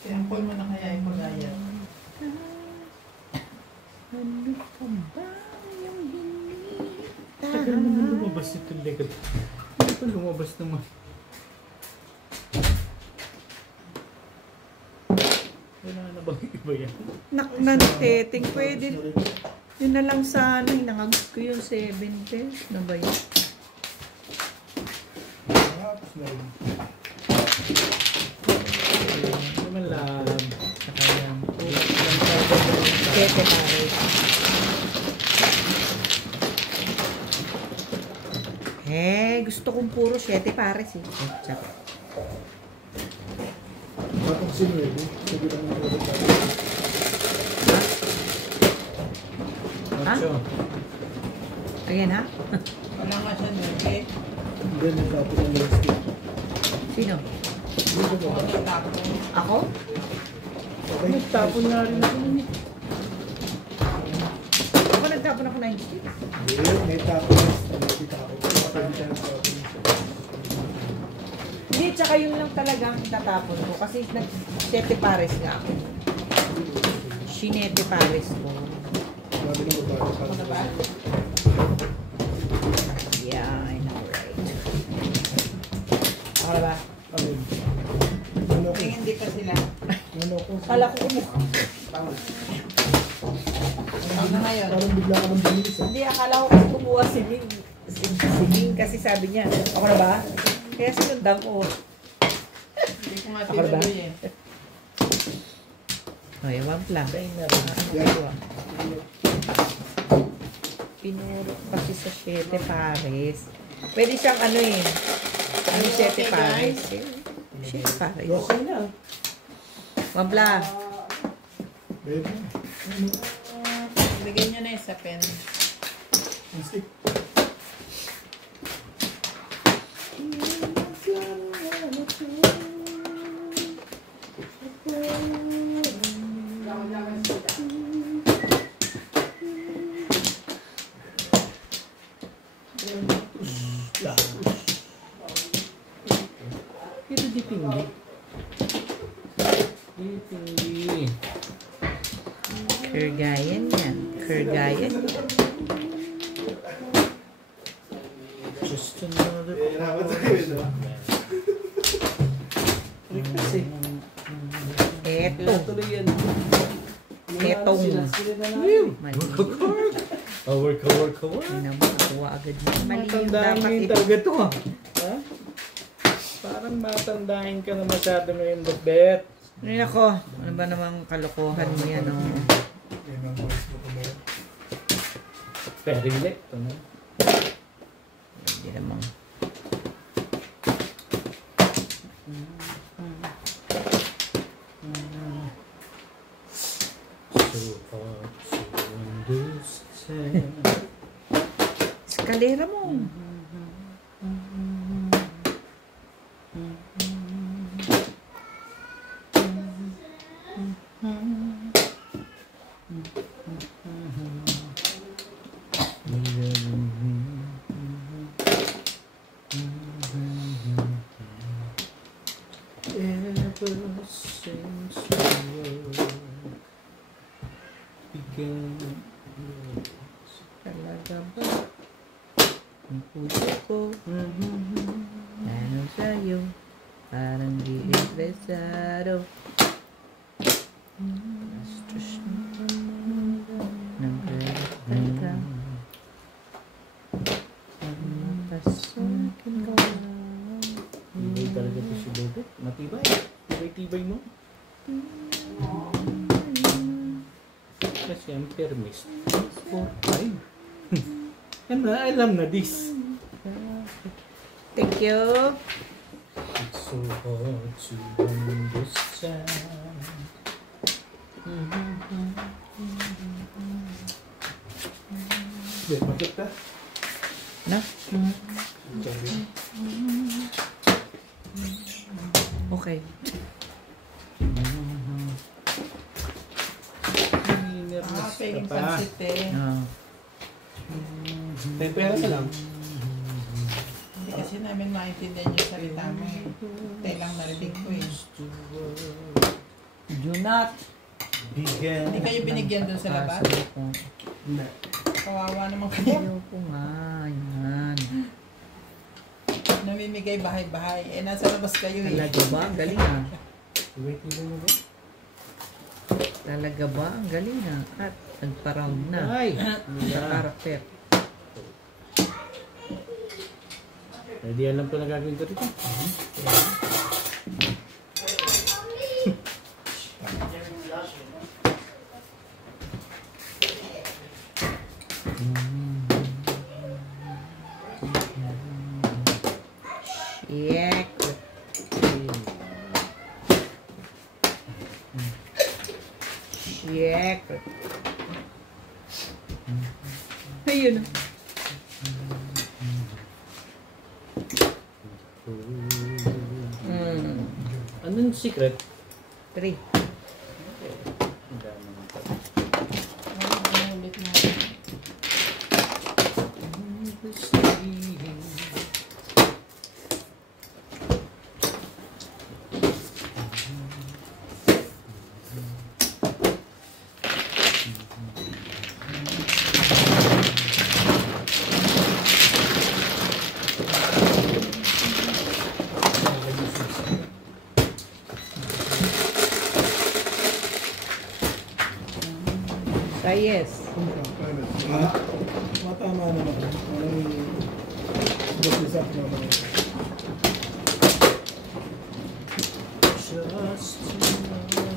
Kaya ang call mo na kaya yung pagaya. Ano ka ba yung Tagal naman lumabas itong likod. Hindi pa lumabas naman. Wala na bang iba yan? Naknanteting, pwede. Yun na lang sana. Hinangagod ko yung 7 pesos. Na ba yun? Tapos na yun. Naman lang. Saka yan. 7 pare. Gusto kong puro 7 pares eh. Tsaka. Tapos si Nuevo. Sabi lang ng ulit tayo. Ha? Ocho. Ayan ha? Wala nga siya doon eh. Hindi, nagtapos ng last week. Sino? Hindi ko Ako ba? nagtapon. Ako? Okay. Nagtapon na rin ako. Ako nagtapon ako 96. Hindi, may tapos. Nakita ako. Patabi tayo sa akin. Hindi, tsaka yun lang talaga ang itatapon ko. Kasi 7 pares nga ako. 7 pares ko. Sabi ng babae. Ako na ba? Yeah, I know, right. Ako na ba? Amin. Ano ko? Tingin di pa sila. Ano ko? Kala ko kumukha. Hanggang ngayon. Parang bigla ka nang bilis ah. Hindi, akala ko kung kumuha si Ming. Si Ming kasi sabi niya, ako na ba? Kaya sinundan ko. Hindi ko nga Ako na ba? tinuloy eh. O, ewan lang. Yan. Pinuro kasi sa 7 pares. Pwede siyang ano eh. Ano 7 Okay, pares? guys. 7 pares. Okay na. Wabla. Babe, Bigyan nyo na yung sa pen. ang stick. Pero di tinggi. Di tinggi. Kergayan yan. Kergayan. Just another kasi. Eto. Tuloy yan. Etong. Mali. Work. Hindi na makukuha agad na. Mali yung Matandaan mo dapat yung ito. talaga to. Ha? Parang matandahin ka na masyado ngayon, Bet. Ay, nako. Ano ba namang kalokohan mo yan? Oh? Yan ang voice mo kumara. Very late. Ano? Hindi namang. So hard to understand. Eskalera mo. Ever since the world began. Talaga ba? Ang puso ko. Ano sa'yo? Parang di interesado. Bastos ng ka. Napasakin ka. Hindi talaga to si Bobet. Matibay. Tibay mo. Kasi ang permis 4-5. Ano, alam na this. Thank you. It's so hard to understand. Babe, bakit ka? Na? Sorry. Okay. Penging pansit eh. Ah. May pera ka lang. Hindi kasi namin maintindihan yung salita mo eh. Tayo lang narinig ko eh. Do not. Hindi kayo binigyan doon sa labas? Hindi. Kawawa naman kayo. Ayoko nga. Yan. Namimigay bahay-bahay. Eh, nasa labas kayo eh. Talaga ba? Ang galing ah. Wait, mo ba? Talaga ba? Ang galing ah. At nagpa-round na. Ay! Sa karakter. Hindi alam ko na gagawin ko dito. Yek. Yek. Ayun. Anong secret? 3. Ulit na. Yes. Matama naman. Walang boses ako naman. Just another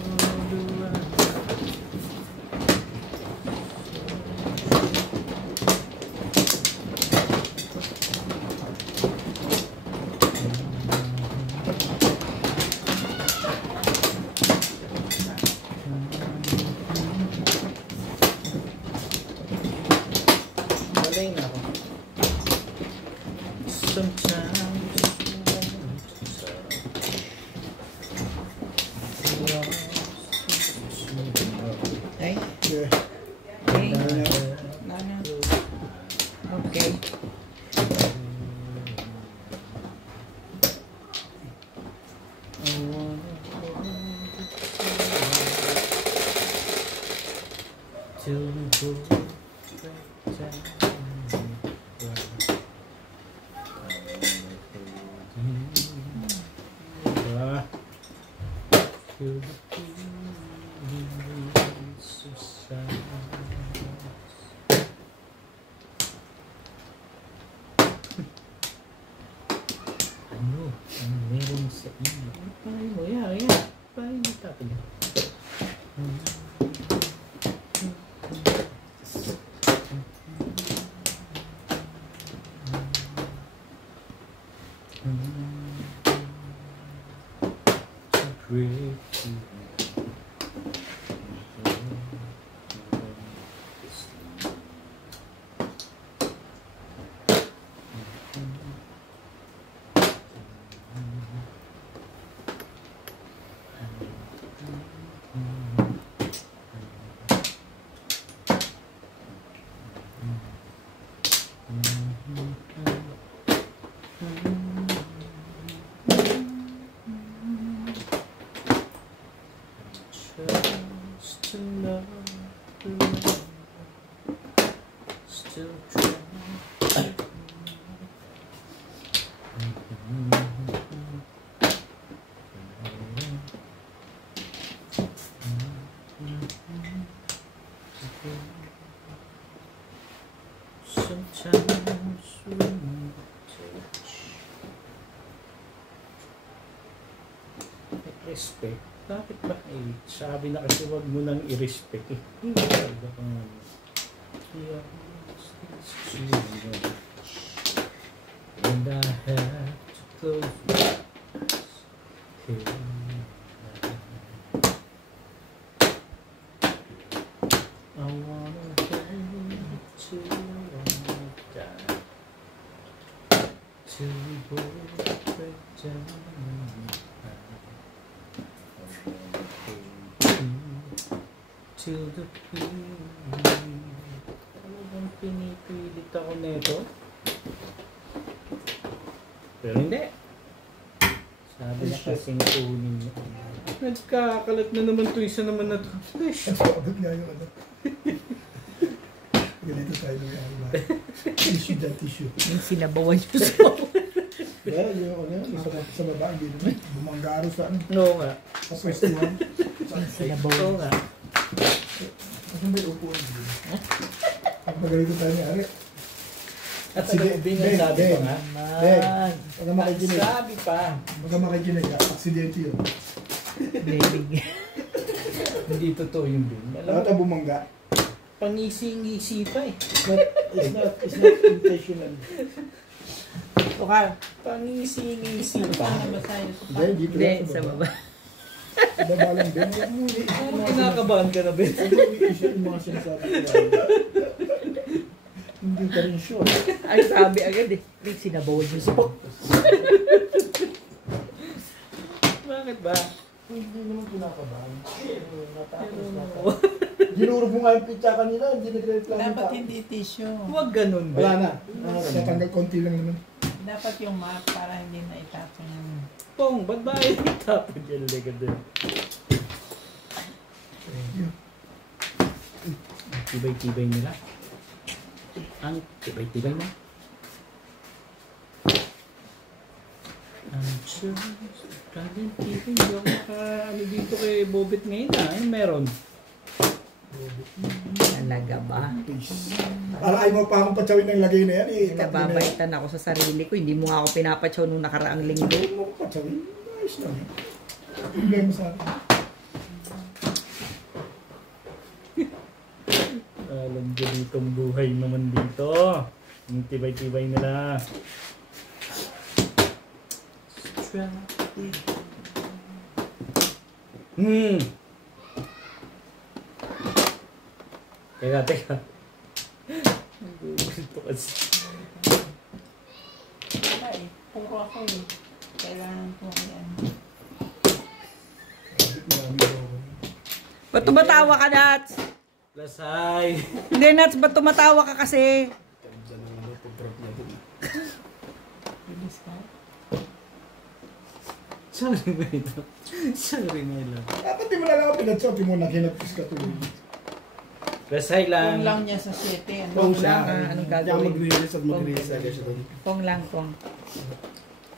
Malay na ako. Sometimes Ay, Yeah. okay. Nana. Okay. Ano ang meron sa iyo? Paano mo? Yan. Paano mo tapin? Just to love you, still trying. Sometimes when you touch, respect. Bakit ba? Eh, sabi na kasi wag mo nang i-respect eh. Hindi talaga kung ano. Kaya, and I have to close my eyes. I wanna hold you till I die, till we both break down. Till the feeling. Ano bang pinipilit ako nito? Pero hindi. Sabi na kasing kunin mo. Nagkakalat na naman to. Isa naman na to. Napakabot nga yung ano. Ganito tayo ng ano. Tissue dyan, tissue. Yung sinabawan nyo sa Well, yung ano, sa baba, hindi naman. Bumanggaro sa ano. Oo nga. Sa pwestuhan. Oo nga. Kasi may upuan din. Pag magalito tayo ni Ari. At sa gabi nga sabi pa nga. Ben, pagka makikinig. Sabi pa. Pagka makikinig, aksidente yun. Bebig. Hindi totoo yung bin. Alam Bakit mo, ang bumangga? pangisi-ngisi pa eh. It's not intentional. Okay. Pangisi-ngisi pa. Paano ba sa'yo? Hindi, dito Hindi, lang sa baba. Sa baba lang, Ben. Huwag mo i-issue Ano mga kinakabahan ka na, Ben? Huwag mo i-issue yung mga sinasabi ko. Hindi ka rin sure. Ay, sabi agad eh. May sinabawan nyo sa Bakit ba? Hindi naman kinakabahan. Natapos na tayo. Ginuro mo nga yung pizza kanina, hindi nagre-reklamo yung Dapat tao. hindi tissue. Huwag ganun, Ben. Wala na. Natanggal konti lang naman. Dapat yung mark para hindi na itapon yung... Pong, ba't ba ayaw itapon dyan? Lega din. Tibay-tibay nila. Ang tibay-tibay mo. I'm just trying to keep you. Ano dito kay Bobit ngayon ah? Ano meron? Talaga ba? Please. Ayaw mo pa akong patsawin ng lagay na yan eh. Nababaitan ako sa sarili ko. Hindi mo nga ako pinapatsaw nung nakaraang linggo. Ayaw mo ko patsawin. Ayos lang eh. Ibigay mo sa akin. Alam ko ditong buhay naman dito. Yung tibay-tibay nila. Teka. Gusto kasi. Wala eh. Puro ako eh. Kailangan ko yan. Ba't tumatawa ka, Nats? Lasay. Hindi, Nats, ba't tumatawa ka kasi? Bilis ka? Sorry na ito. Sorry na ito. Dapat di mo na lang ako pinatsaw. Di mo na kinapis ka tuloy. Lasay lang. Kung lang niya sa 7. Ano? Kung lang, siya. anong Kaya gagawin? mag-release at mag-release agad siya doon. Kong lang, kong.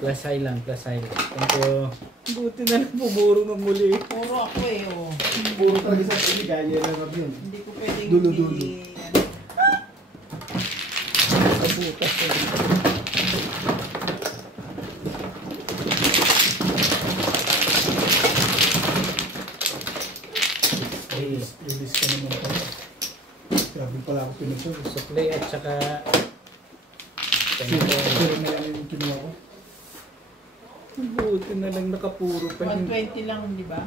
Lasay lang. Thank you. Buti na lang bumuro ng muli. Puro ako eh. Oh. Puro talaga sa pili. Gaya na rab yun. Hindi ko pwedeng Dulo. ano. Pabukas ko. Release ka naman pala. Sabi pala ako pinatsaw. Supply at saka... Thank you. Pero na yan yung kinuha ko. Buti na lang nakapuro pa. 120 lang, di ba?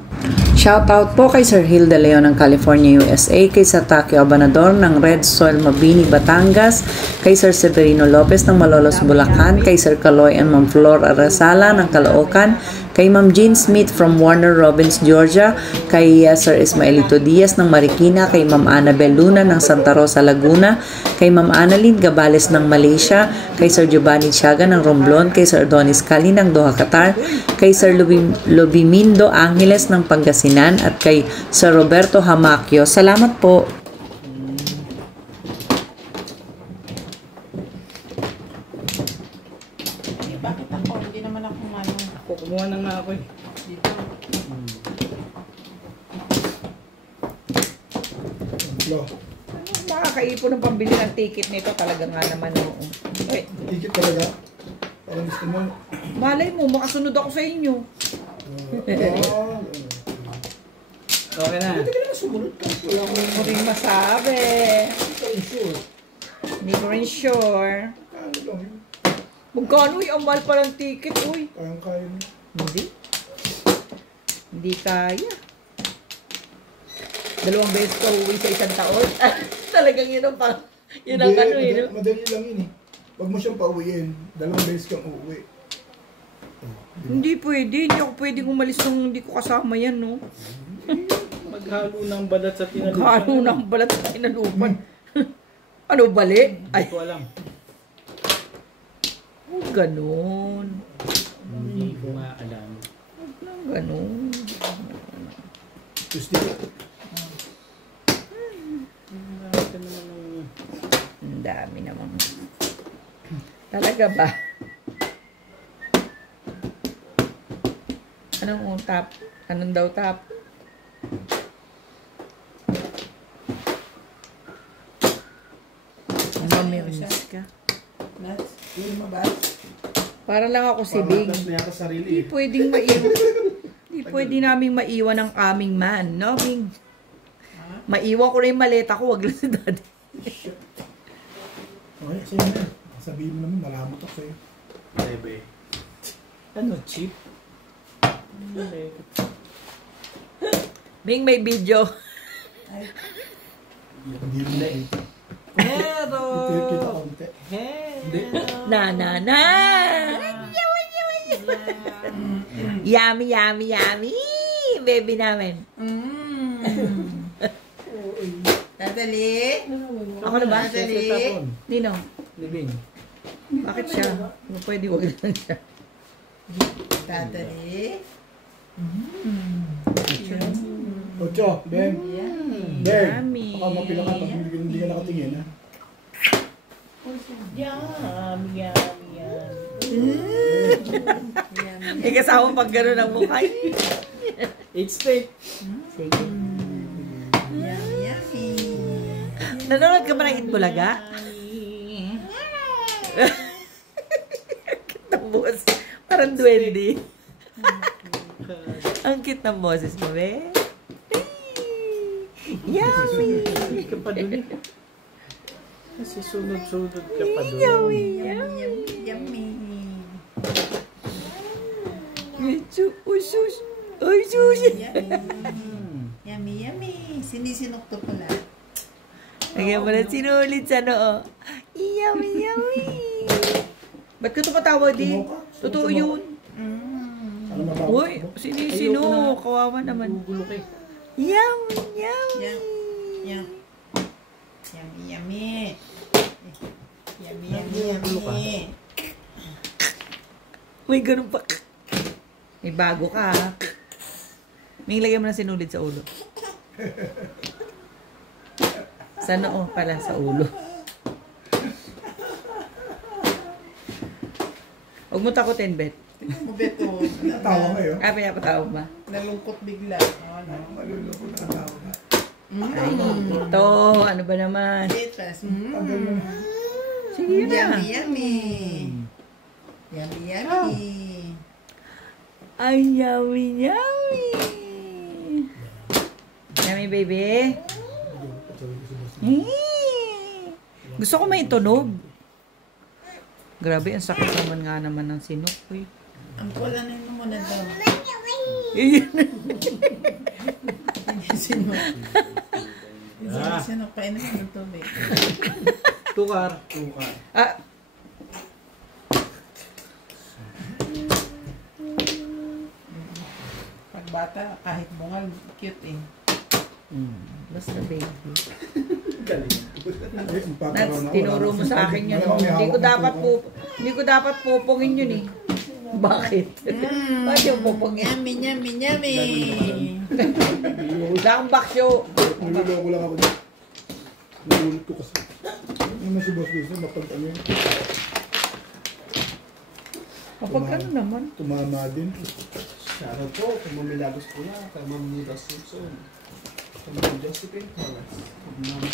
Shoutout po kay Sir Hilda Leon ng California, USA, kay Sir Takio Abanador ng Red Soil Mabini, Batangas, kay Sir Severino Lopez ng Malolos, Bulacan, kay Sir Kaloy and Ma'am Flor Arasala ng Caloocan, kay Ma'am Jean Smith from Warner Robins, Georgia, kay Sir Ismaelito Diaz ng Marikina, kay Ma'am Annabel Luna ng Santa Rosa, Laguna, kay Ma'am Annalyn Gabales ng Malaysia, kay Sir Giovanni Tiaga ng Romblon, kay Sir Donis Cali ng Doha, Qatar, kay Sir Lubimindo Angeles ng Pangasinan, at kay Sir Roberto Hamakyo. Salamat po. Eh, bakit ako? Hindi naman ako ano. Ako, kumuha na nga ako eh. Dito. Flo. Makakaipon ng pambili ng ticket nito. Talaga nga naman. Oo. Eh, Tikit talaga. Parang gusto mo. malay mo, makasunod ako sa inyo. Okay na. Hindi ka naman sumunod ka. Wala ko Hindi ko rin masabi. sure. Hindi ko rin sure. Ano lang yun. Magkano ang mahal pa ng ticket, uy? Kayang kaya mo. Hindi. Hindi kaya. 2 beses ka uwi sa isang taon. Talagang yun ang pang... Yun ang ano eh. No? Madali lang yun eh. Huwag mo siyang pauwiin. 2 beses kang uuwi. Hindi pwede. Hindi ako pwedeng umalis nung hindi ko kasama yan, no? Maghalo ng balat sa tinalupan. Magkano ng balat sa tinalupan. Ano, bali? Ay, Hindi ko alam. huwag ganun. Hindi ko nga alam. Huwag lang ganun. Tuesday. Ang dami naman. Talaga ba? Anong tap? Anong daw tap? Mamiris ka. Nuts? Yung mabas? Para lang ako si Bing. Parang na yata sarili Hindi eh. pwedeng maiwan. Hindi pwede naming maiwan ang aming man. No, Bing? Maiwan ko na yung maleta ko. Wag lang si daddy. Okay, sa'yo na. Sabihin mo naman, malamot ako sa'yo. Bebe. Ano, cheap? Bing, may video. Hindi mo na eh. Pero, Kita konti. Hindi. na. Yummy, yummy, yummy. Baby namin. Tatali? Ako na ba? Tatali? Nino, Living. bakit siya? Pwede wag lang siya. Tatali? Ocho, Ben. Ben. Yummy. Baka mapila ka pag hindi ka nakatingin ha. May kasama pag gano'n ang mukha. It's steak. Sige. Yummy, yummy. Nanonood ka ba ng Itbulaga? Cute ng boses. Parang duwende. Ang cute ng boses mo, be. Yummy! Hindi ka pa dun eh. Kasi sunod-sunod ka pa dun. Yummy! Yummy. Uy, sus! Uy, sus! Yummy, yummy. Sinisinok to pala. Lagyan mo na sinulit sa noo. Yummy, yummy! Ba't ka tumatawa din? Totoo yun. Ano mabago? Uy, sinisino. Kawawa naman. Gugulo kayo. Yummy, yummy! Yum. Yummy, yummy. Yummy, yummy, yummy. May ganun pa. May bago ka, ha? May lagyan mo na sinulit sa ulo. Sa noo pala, sa ulo. Huwag mo takutin, Bet. Tingnan mo, Beto. Natawa kayo. Ah, pinapatawa ba? Nalungkot bigla. Ano? Maluloko na tao na. Ay, ito. Ano ba naman? Betas. Tagal mo. Sige na. Yummy, yummy. Yummy, yummy. Ay, yummy, yummy. Yummy, baby. Gusto ko may tunog. Grabe, ang sakit naman ng sinok. Uy. Ang pula na yun muna daw. Sinok. Sinok pa ina ng tubig. Tukar. Ah, Pag bata, kahit bungal, cute eh. basta baby. Eh, Nats, tinuro mo sa akin yun. Hindi ko dapat pupungin yun eh. Bakit? Bakit yung pupungin? Yummy, yummy, yummy. Wala akong baksyo. Niloloko lang ako. Nagulit ko kasi. Ano si Boss Luis na mapag-ano yun? Kapag ano naman. Tumama din. Shoutout po kay Ma'am Milagros po na, kay Ma'am Nida Simpson, kay Ma'am Josephine Torres, kay Ma'am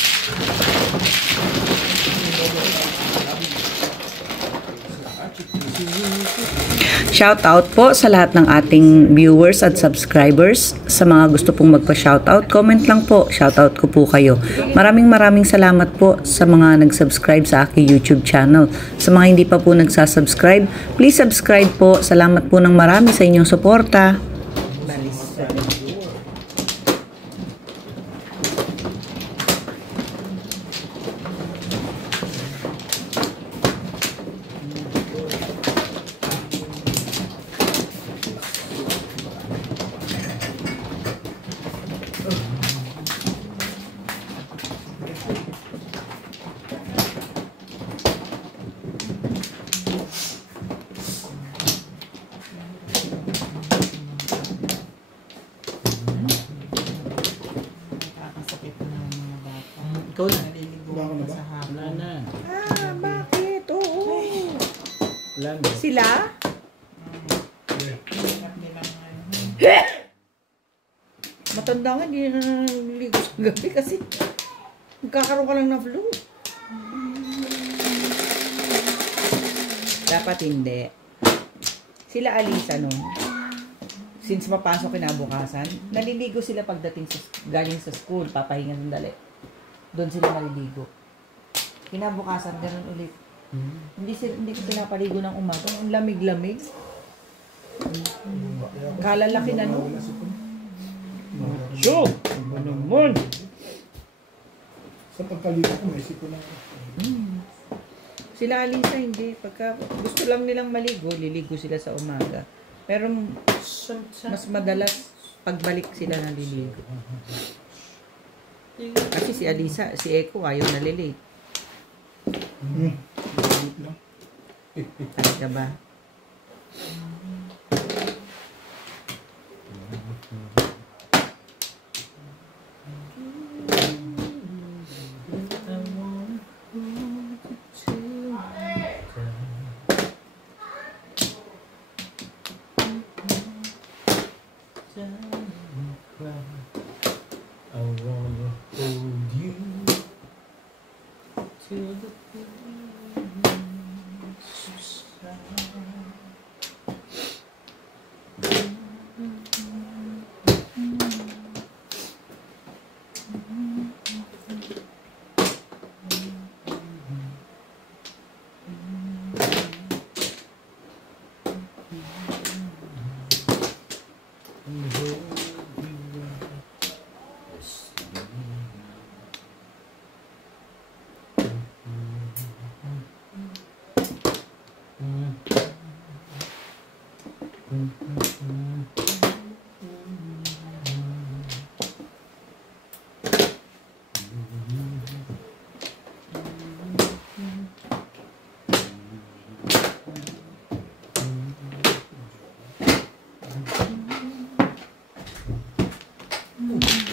Shoutout po sa lahat ng ating viewers at subscribers. Sa mga gusto pong magpa-shoutout, comment lang po. Shoutout ko po kayo. Maraming salamat po sa mga nag-subscribe sa aking YouTube channel. Sa mga hindi pa po nagsasubscribe, please subscribe po. Salamat po ng marami sa inyong suporta. Nakakasakit na ng mga bata. Ikaw na. Naliligo Wala ka na ba? sa hapon. Wala na. Ah, bakit? Oo. Wala na. Sila? Hirap nilang ano. Matanda nga, hindi na naliligo sa gabi kasi magkakaroon ka lang ng flu. Dapat hindi. Sila Alisa nun, since mapasok kinabukasan, naliligo sila pagdating galing sa school, papahinga sandali. Doon sila naliligo. Kinabukasan, ganun ulit. Hindi ko pinapaligo ng umaga. Ang lamig-lamig. Kalalaki na no? Show! Ano naman? Sa pagkalito ko, may isip ko na. Sila Alisa hindi. Pagka gusto lang nilang maligo, liligo sila sa umaga. Pero mas madalas pagbalik sila naliligo. Kasi si Alisa, si Eko ayaw nalilate. Ay ka ba? I wanna hold you to the Mm-hmm.